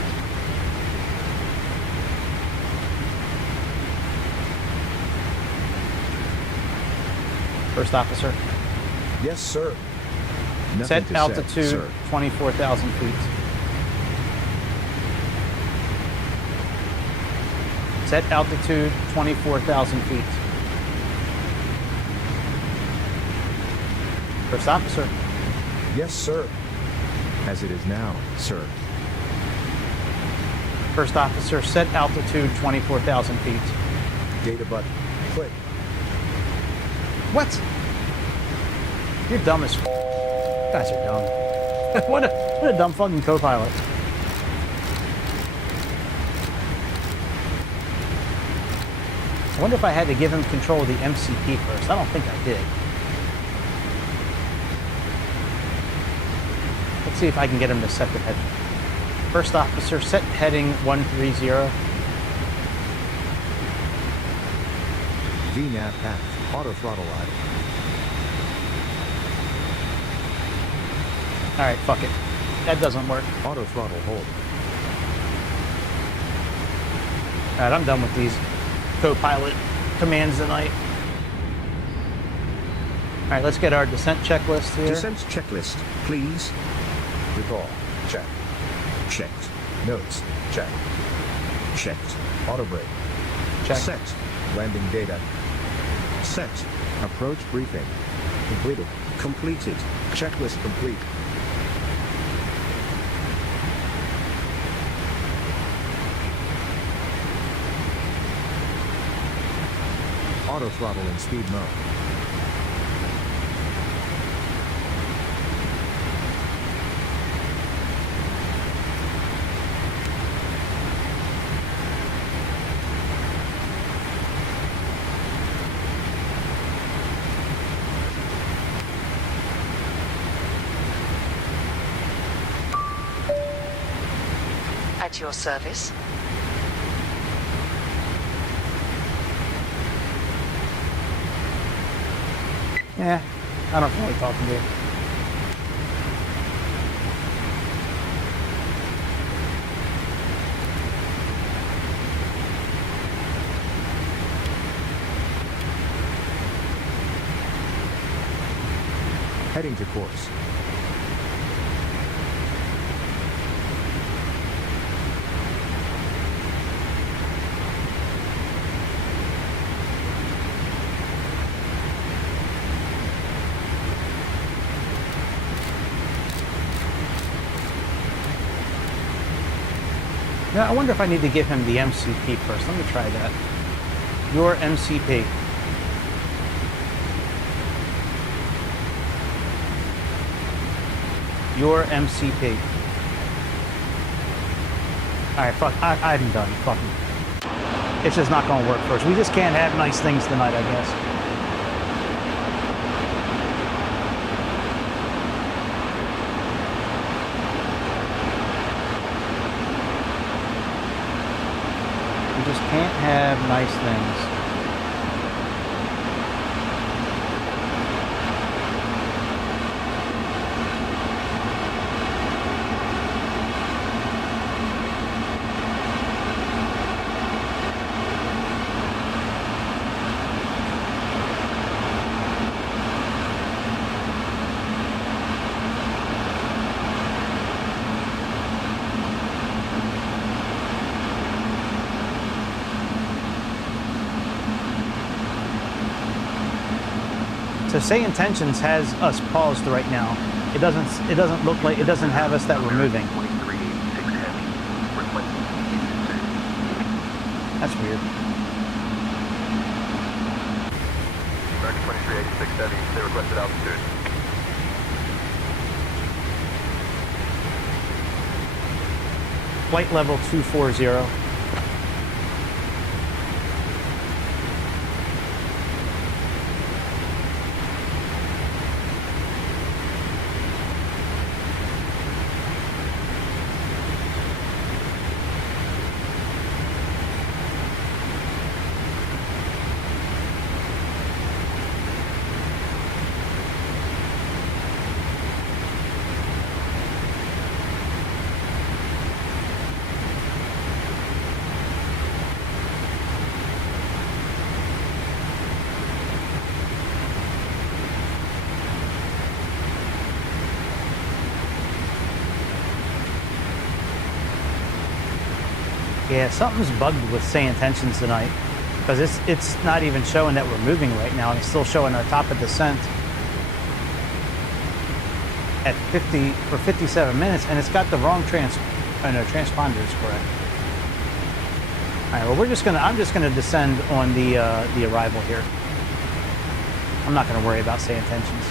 First officer. Yes, sir. Nothing Set to altitude say, sir. 24,000 feet. Set altitude 24,000 feet. First officer. Yes, sir. As it is now, sir. First officer, set altitude 24,000 feet. Data button. Click. What? You're dumb as f. You guys are dumb. what a dumb fucking co-pilot. I wonder if I had to give him control of the MCP first. I don't think I did. Let's see if I can get him to set the heading. First officer, set heading 130. VNAV path. Auto throttle live. Alright, fuck it. That doesn't work. Auto throttle hold. Alright, I'm done with these co-pilot commands tonight. Alright, let's get our descent checklist here. Descent checklist, please. Recall. Check. Checked. Notes. Check. Checked. Auto brake. Check. Set. Landing data. Set. Approach briefing. Completed. Completed. Checklist complete. Auto throttle in speed mode. At your service. Yeah, I don't feel like talking to you. Heading to course. Now, I wonder if I need to give him the MCP first. Let me try that. Your MCP. Your MCP. Alright, fuck. I'm done. Fucking. It's just not gonna work first. We just can't have nice things tonight, I guess. Just can't have nice things. So say intentions has us paused right now. It doesn't look like, it doesn't have us that we're moving. That's weird. American 2386 Heavy, they requested altitude. Flight level 240. Yeah, something's bugged with say intentions tonight, because it's not even showing that we're moving right now, and it's still showing our top of descent at 50 for 57 minutes, and it's got the wrong transponder is correct. All right, well, I'm just gonna descend on the arrival here. I'm not gonna worry about say intentions.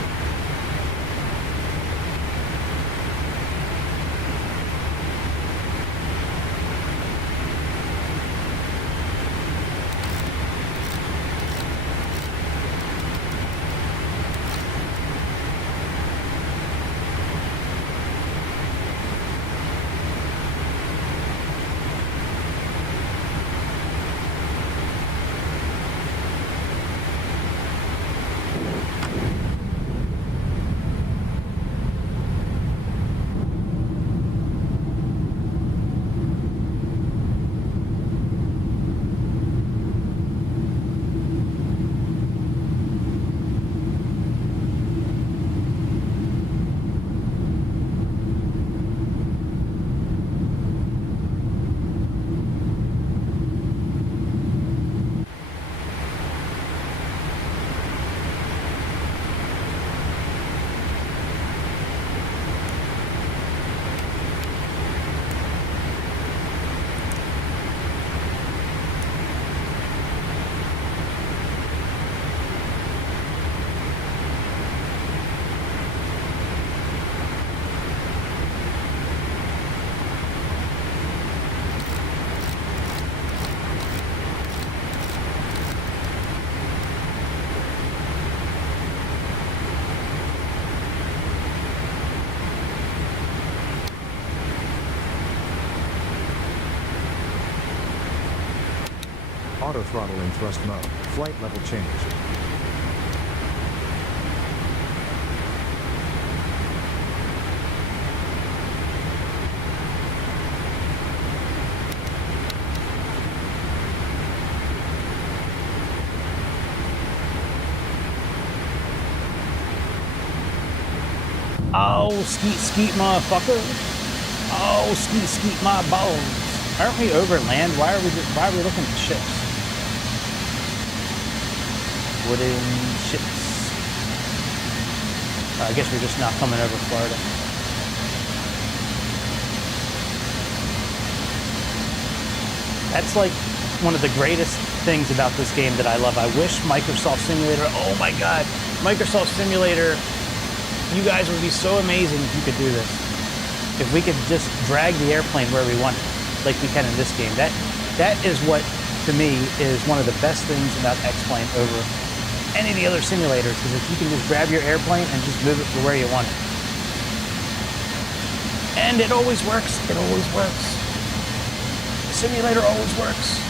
Auto throttle in thrust mode. Flight level change. Oh, skeet, motherfucker. Oh, skeet, my balls. Aren't we over land? Why are we looking at ships? Wooden ships. I guess we're just not coming over Florida. That's like one of the greatest things about this game that I love. I wish Microsoft Simulator, oh my God, Microsoft Simulator, you guys would be so amazing if you could do this. If we could just drag the airplane where we want it, like we can in this game. That is what, to me, is one of the best things about X-Plane over any of the other simulators, is if you can just grab your airplane and just move it to where you want it. And it always works. It always works. The simulator always works.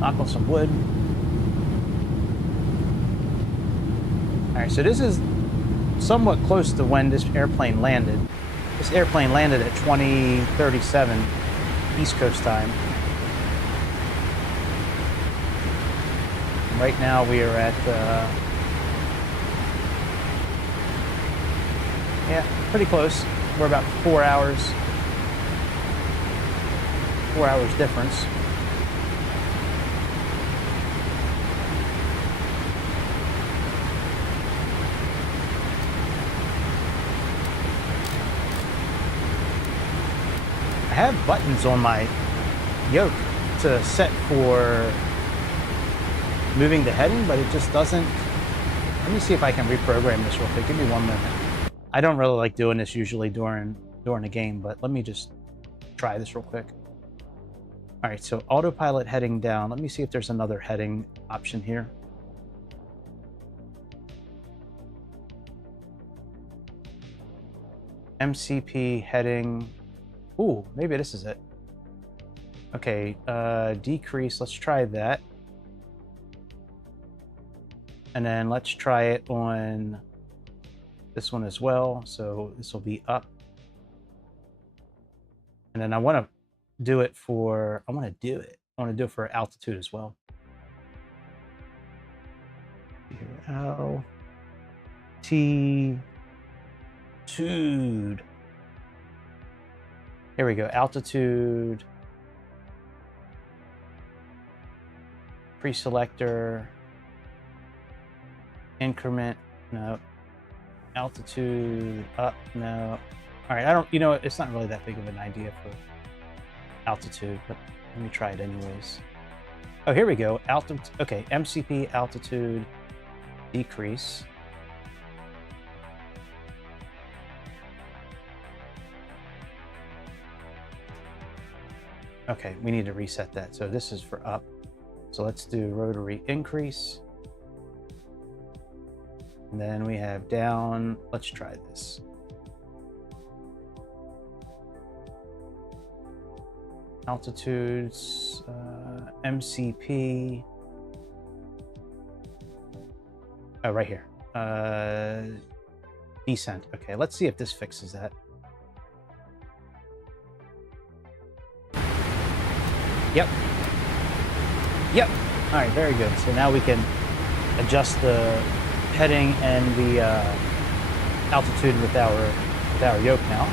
Knock on some wood. All right, so this is somewhat close to when this airplane landed. This airplane landed at 2037 East Coast time. Right now we are at, yeah, pretty close. We're about 4 hours. 4 hours difference. I have buttons on my yoke to set for moving the heading, but it just doesn't. Let me see if I can reprogram this real quick. Give me 1 minute. I don't really like doing this usually during a game, but let me just try this real quick. All right, so autopilot heading down. Let me see if there's another heading option here. MCP heading. Ooh, maybe this is it. Okay, decrease. Let's try that. And then let's try it on this one as well. So this will be up. And then I want to do it for, I want to do it for altitude as well. Altitude. Here we go. Altitude. Pre-selector. Increment. No. Altitude. Up. No. All right. I don't, you know, it's not really that big of an idea for altitude, but let me try it anyways. Oh, here we go. Altitude. Okay. MCP altitude decrease. Okay, we need to reset that. So this is for up. So let's do rotary increase. And then we have down. Let's try this. Altitudes, MCP. Oh, right here. Descent. Okay, let's see if this fixes that. Yep. Yep. All right, very good. So now we can adjust the heading and the altitude with our yoke now.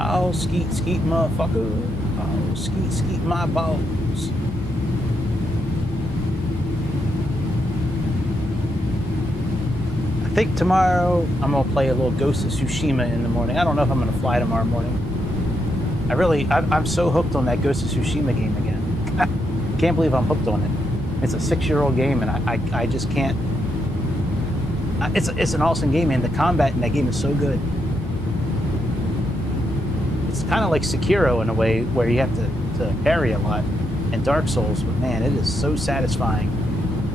Oh, skeet, skeet, motherfucker. Oh, skeet, skeet, my balls. I think tomorrow I'm gonna play a little Ghost of Tsushima in the morning. I don't know if I'm gonna fly tomorrow morning. I'm so hooked on that Ghost of Tsushima game again. Can't believe I'm hooked on it. It's a 6-year-old game, and I just can't. It's an awesome game, and the combat in that game is so good. It's kind of like Sekiro in a way, where you have to parry a lot, and Dark Souls, but man, it is so satisfying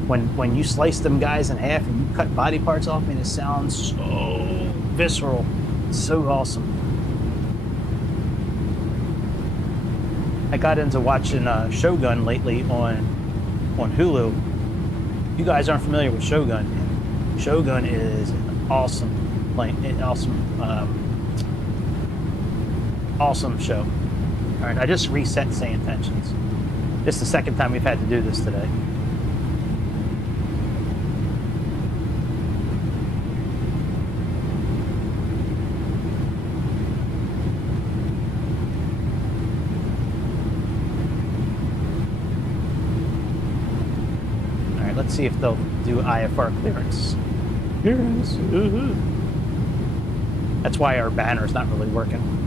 when you slice them guys in half and you cut body parts off. Man, it sounds so visceral. It's so awesome. I got into watching Shogun lately on Hulu. You guys aren't familiar with Shogun, man. Shogun is an awesome awesome show. All right, I just reset Saiyan tensions. This is the second time we've had to do this today. All right, let's see if they'll do IFR clearance. Clearance. That's why our banner's not really working.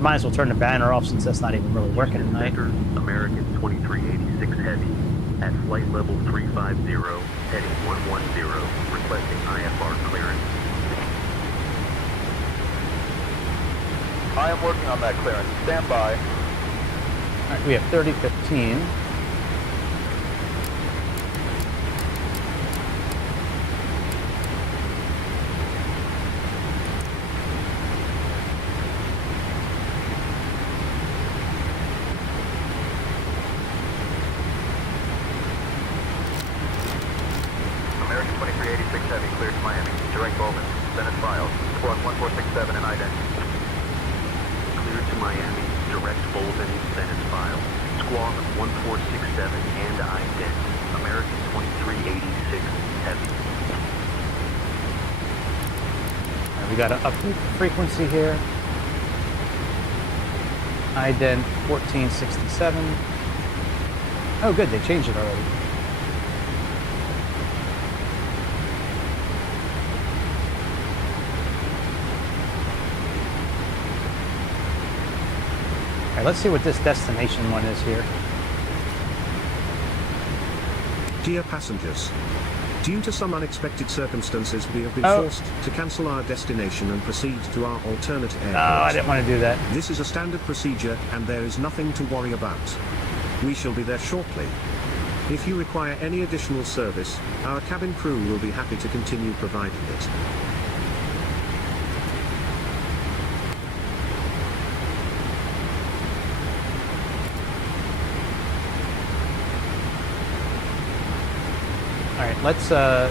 Might as well turn the banner off since that's not even really working tonight. American 2386 Heavy at flight level 350, heading 110, requesting IFR clearance. I am working on that clearance. Stand by. All right, we have 3015. Got to update the frequency here. ident 1467. Oh, good, they changed it already. All right, let's see what this destination one is here. Dear passengers, due to some unexpected circumstances, we have been forced to cancel our destination and proceed to our alternate airport. Oh, I didn't want to do that. This is a standard procedure, and there is nothing to worry about. We shall be there shortly. If you require any additional service, our cabin crew will be happy to continue providing it. All right, let's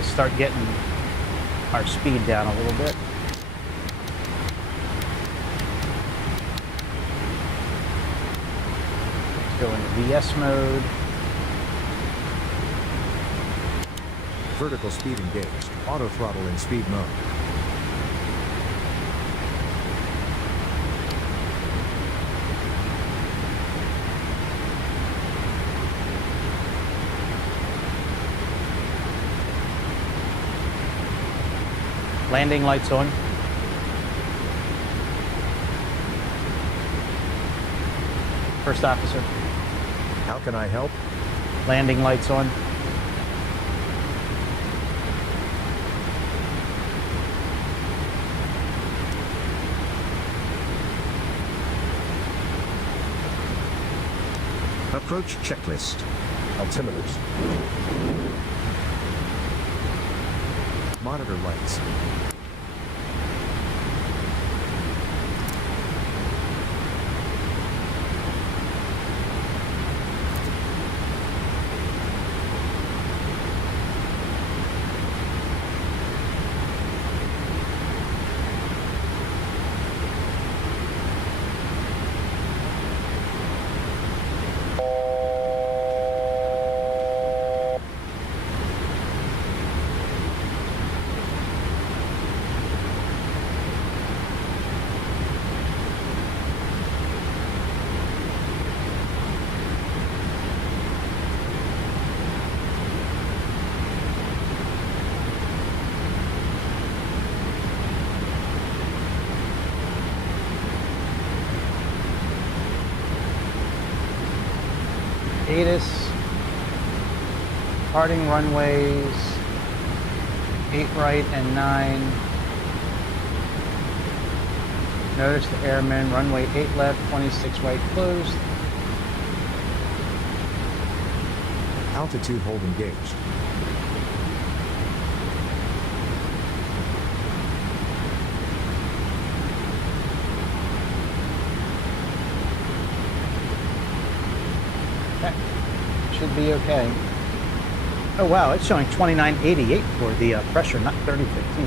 start getting our speed down a little bit. Let's go into VS mode. Vertical speed engaged. Auto throttle in speed mode. Landing lights on. First officer. How can I help? Landing lights on. Approach checklist. Altimeters. Monitor lights. ATIS, parting runways, 8 right and 9. Notice the airmen, runway 8 left, 26 right closed. Altitude hold engaged. Should be okay. Oh wow, it's showing 2988 for the pressure, not 3015.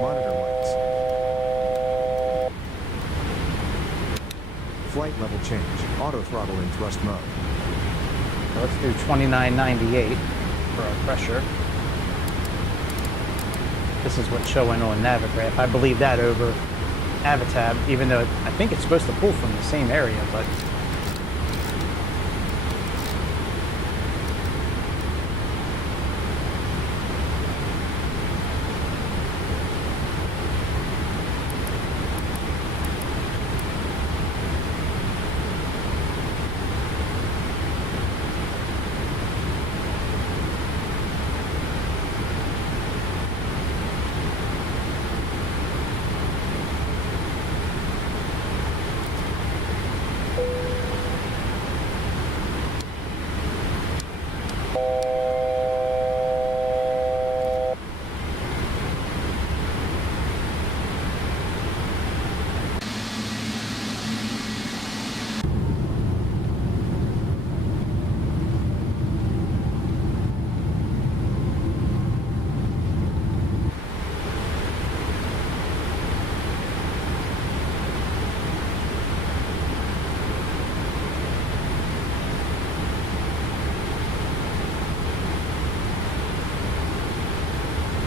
Monitor lights. Flight level change. Auto throttle in thrust mode. So let's do 2998 for our pressure. This is what's showing on Navigraph. I believe that over Avatab, even though I think it's supposed to pull from the same area, but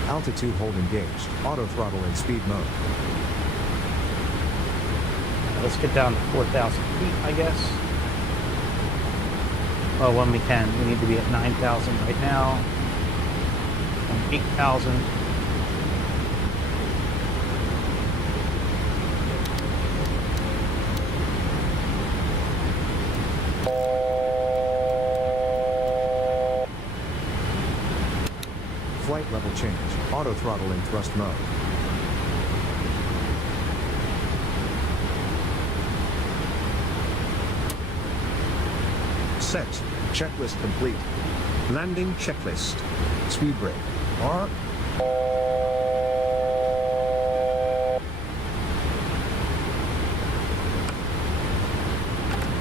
Altitude hold engaged. Auto throttle in speed mode. let's get down to 4,000 feet, I guess. Well, when we can. We need to be at 9,000 right now. And 8,000. Flight level change. Auto throttle in thrust mode. Set. Checklist complete. Landing checklist. Speed brake. R.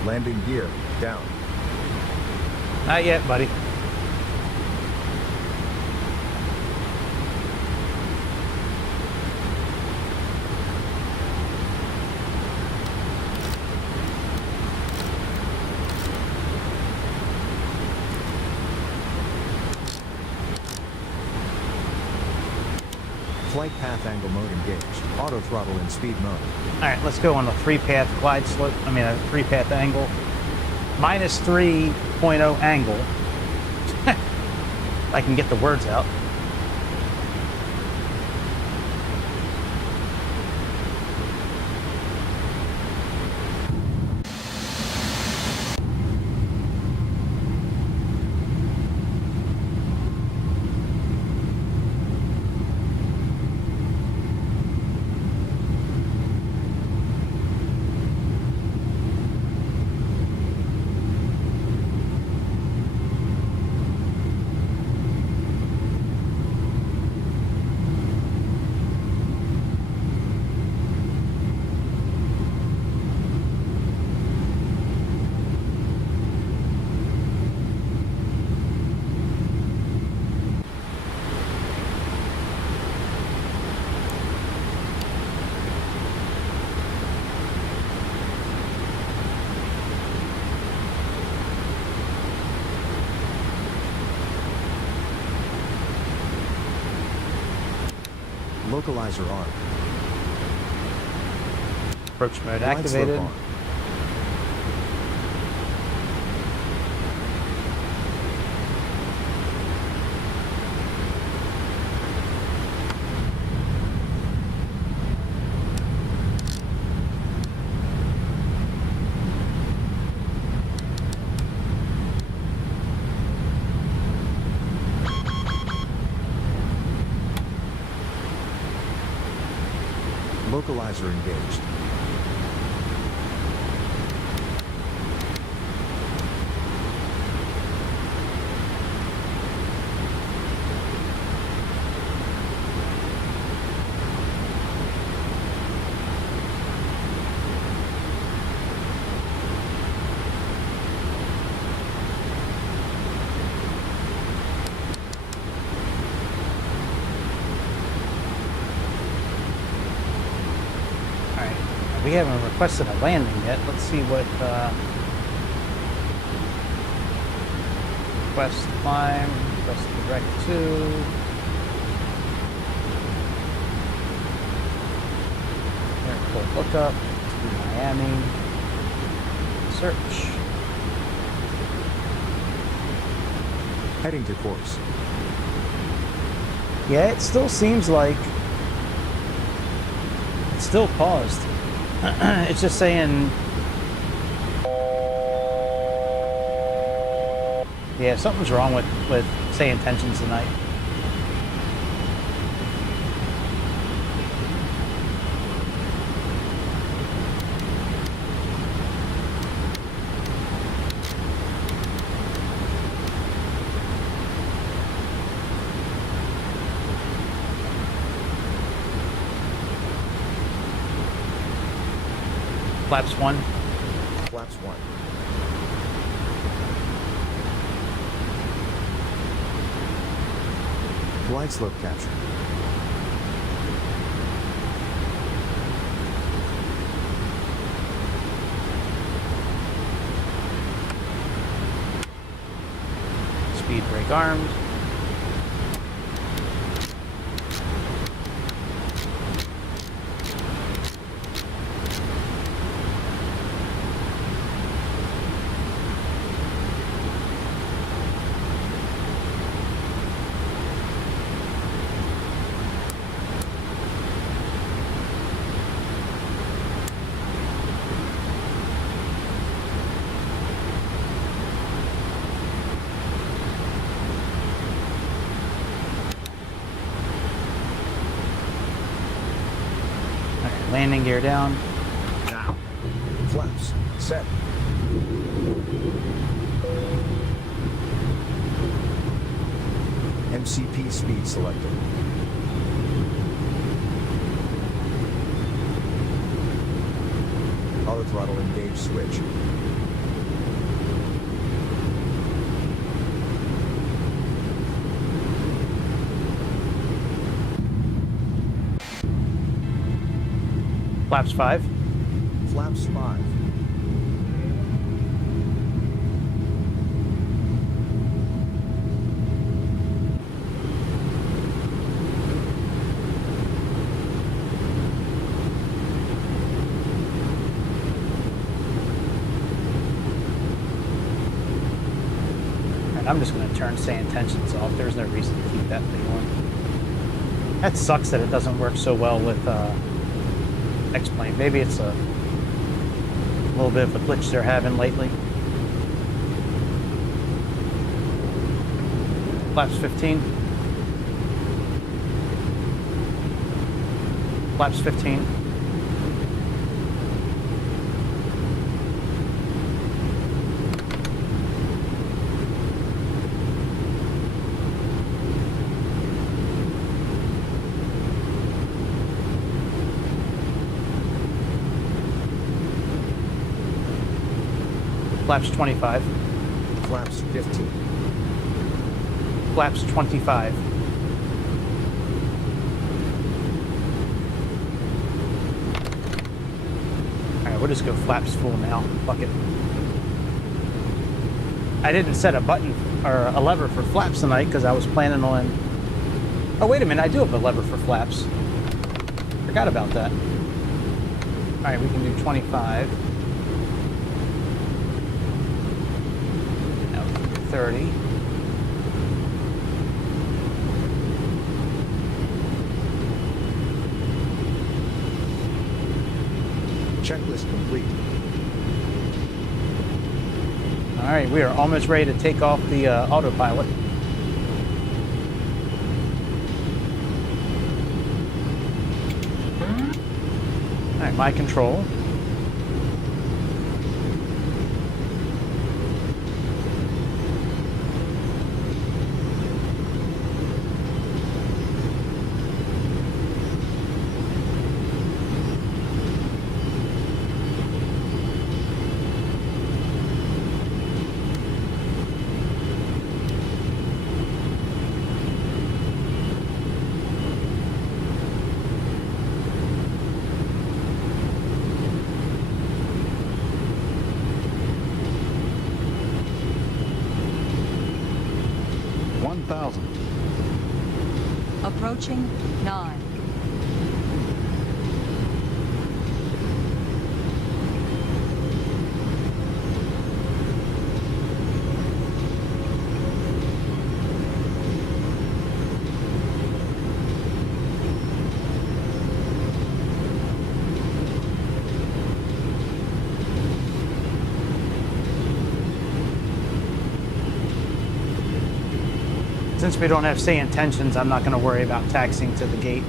Landing gear, down. Not yet, buddy. Flight path angle mode engaged. Auto throttle in speed mode. All right, let's go on a 3-path glide slope. I mean, a 3-path angle. Minus 3.0 angle. I can get the words out. Localizer arm. Approach mode Glide slope activated. on. Localizer engaged. We haven't requested a landing yet. Let's see what request climb, request direct to. Airport lookup to Miami. Search. Heading to course. Yeah, it still seems like it's still paused. It's just saying, yeah, something's wrong with say intentions tonight. Flaps 1. Flaps 1. Glide slope capture. Speed brake armed. Landing gear down. Now. Flaps. Set. MCP speed selected. Auto throttle engaged switch. Flaps 5. Flaps 5. I'm just going to turn say intentions off. There's no reason to keep that thing on. That sucks that it doesn't work so well with X-Plane. Maybe it's a little bit of a glitch they're having lately. Flaps 15. Flaps 15. Flaps 25. Flaps 15. Flaps 25. Alright, we'll just go flaps full now. Fuck it. I didn't set a button or a lever for flaps tonight because I was planning on... Oh, wait a minute. I do have a lever for flaps. Forgot about that. Alright, we can do 25. 30. Checklist complete. All right, we are almost ready to take off the autopilot. All right, my control. Approaching 9. Since we don't have say intentions, I'm not going to worry about taxiing to the gate.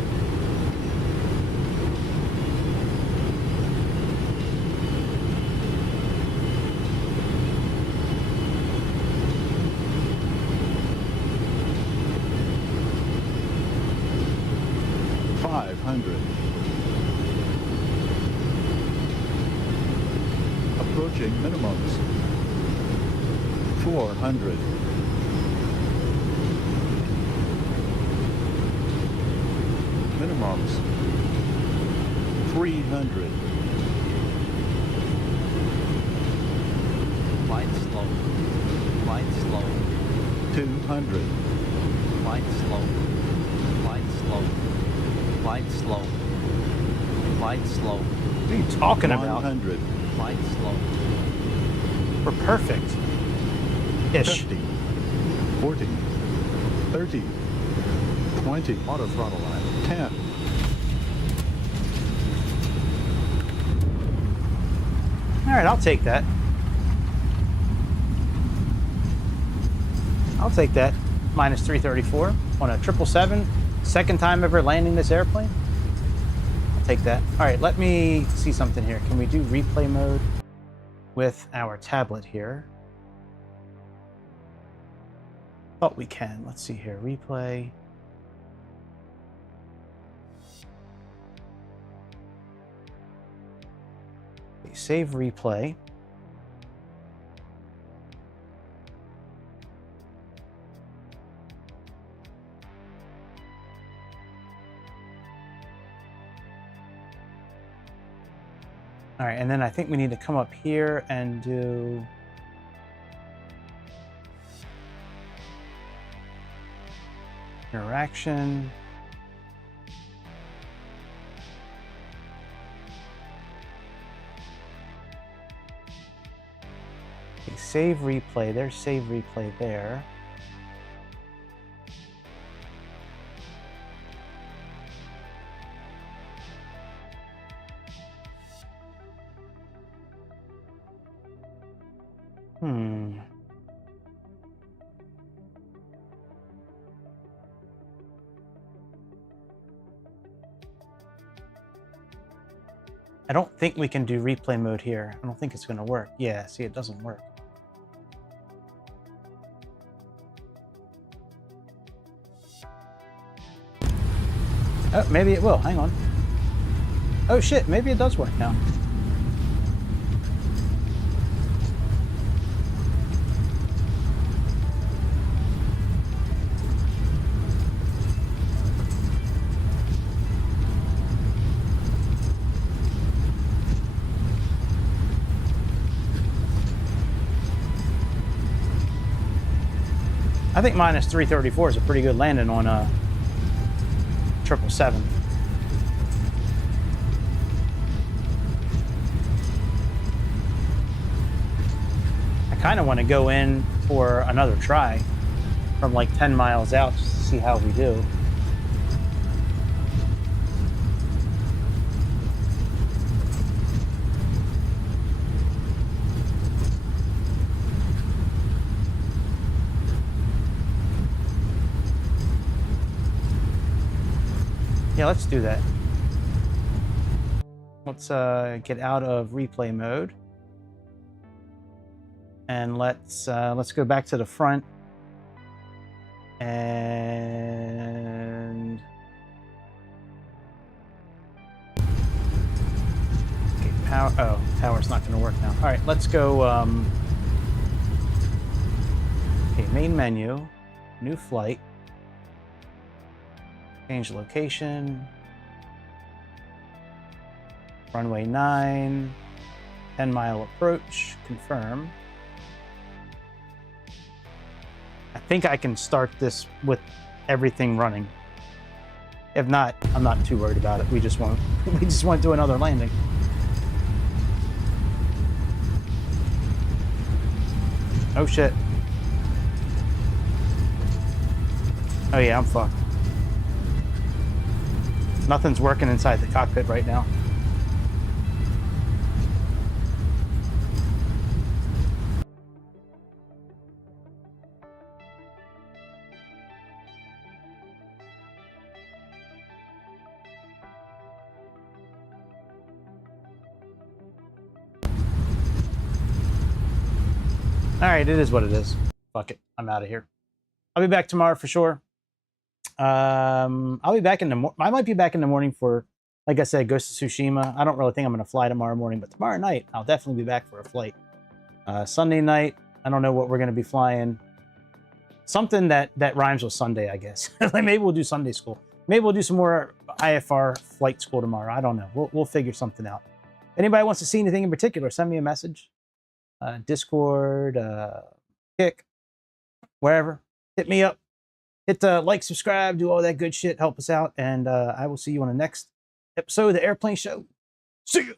Approaching minimums. 400. Minimums. 300. Flight slow. Flight slow. 200. Flight slow. Flight slow. Flight slow. Flight slow. What are you talking about? 100. Flight slow. We're perfect. Ish. 50. 40. 30. 20. Auto throttle line. 10. All right, I'll take that. I'll take that. Minus 334 on a 777. Second time ever landing this airplane. I'll take that. All right, let me see something here. Can we do replay mode with our tablet here? Oh, we can. Let's see here. Replay. Okay, save replay. All right, and then I think we need to come up here and do interaction. Okay, save replay. There's save replay there. I don't think we can do replay mode here. I don't think it's going to work. Yeah, see, it doesn't work. Oh, maybe it will. Hang on. Oh shit, maybe it does work now. I think minus 334 is a pretty good landing on a 777. I kind of want to go in for another try from like 10 miles out just to see how we do. Yeah, let's do that. Let's get out of replay mode. And let's go back to the front. And okay, power. Oh, power's not going to work now. All right, let's go. Okay, main menu, new flight. Change location. Runway 9. 10-mile approach. Confirm. I think I can start this with everything running. If not, I'm not too worried about it. We just won't do another landing. Oh shit. Oh yeah, I'm fucked. Nothing's working inside the cockpit right now. All right, it is what it is. Fuck it, I'm out of here. I'll be back tomorrow for sure. I'll be back in the I might be back in the morning for, like I said, Ghost of Tsushima. I don't really think I'm going to fly tomorrow morning, but tomorrow night I'll definitely be back for a flight. Sunday night, I don't know what we're going to be flying. Something that rhymes with Sunday, I guess. Like maybe we'll do Sunday school. Maybe we'll do some more IFR flight school tomorrow. I don't know. We'll figure something out. If anybody wants to see anything in particular, send me a message. Discord, Kick, wherever. Hit me up. Hit like, subscribe, do all that good shit. Help us out. And I will see you on the next episode of the Airplane Show. See you.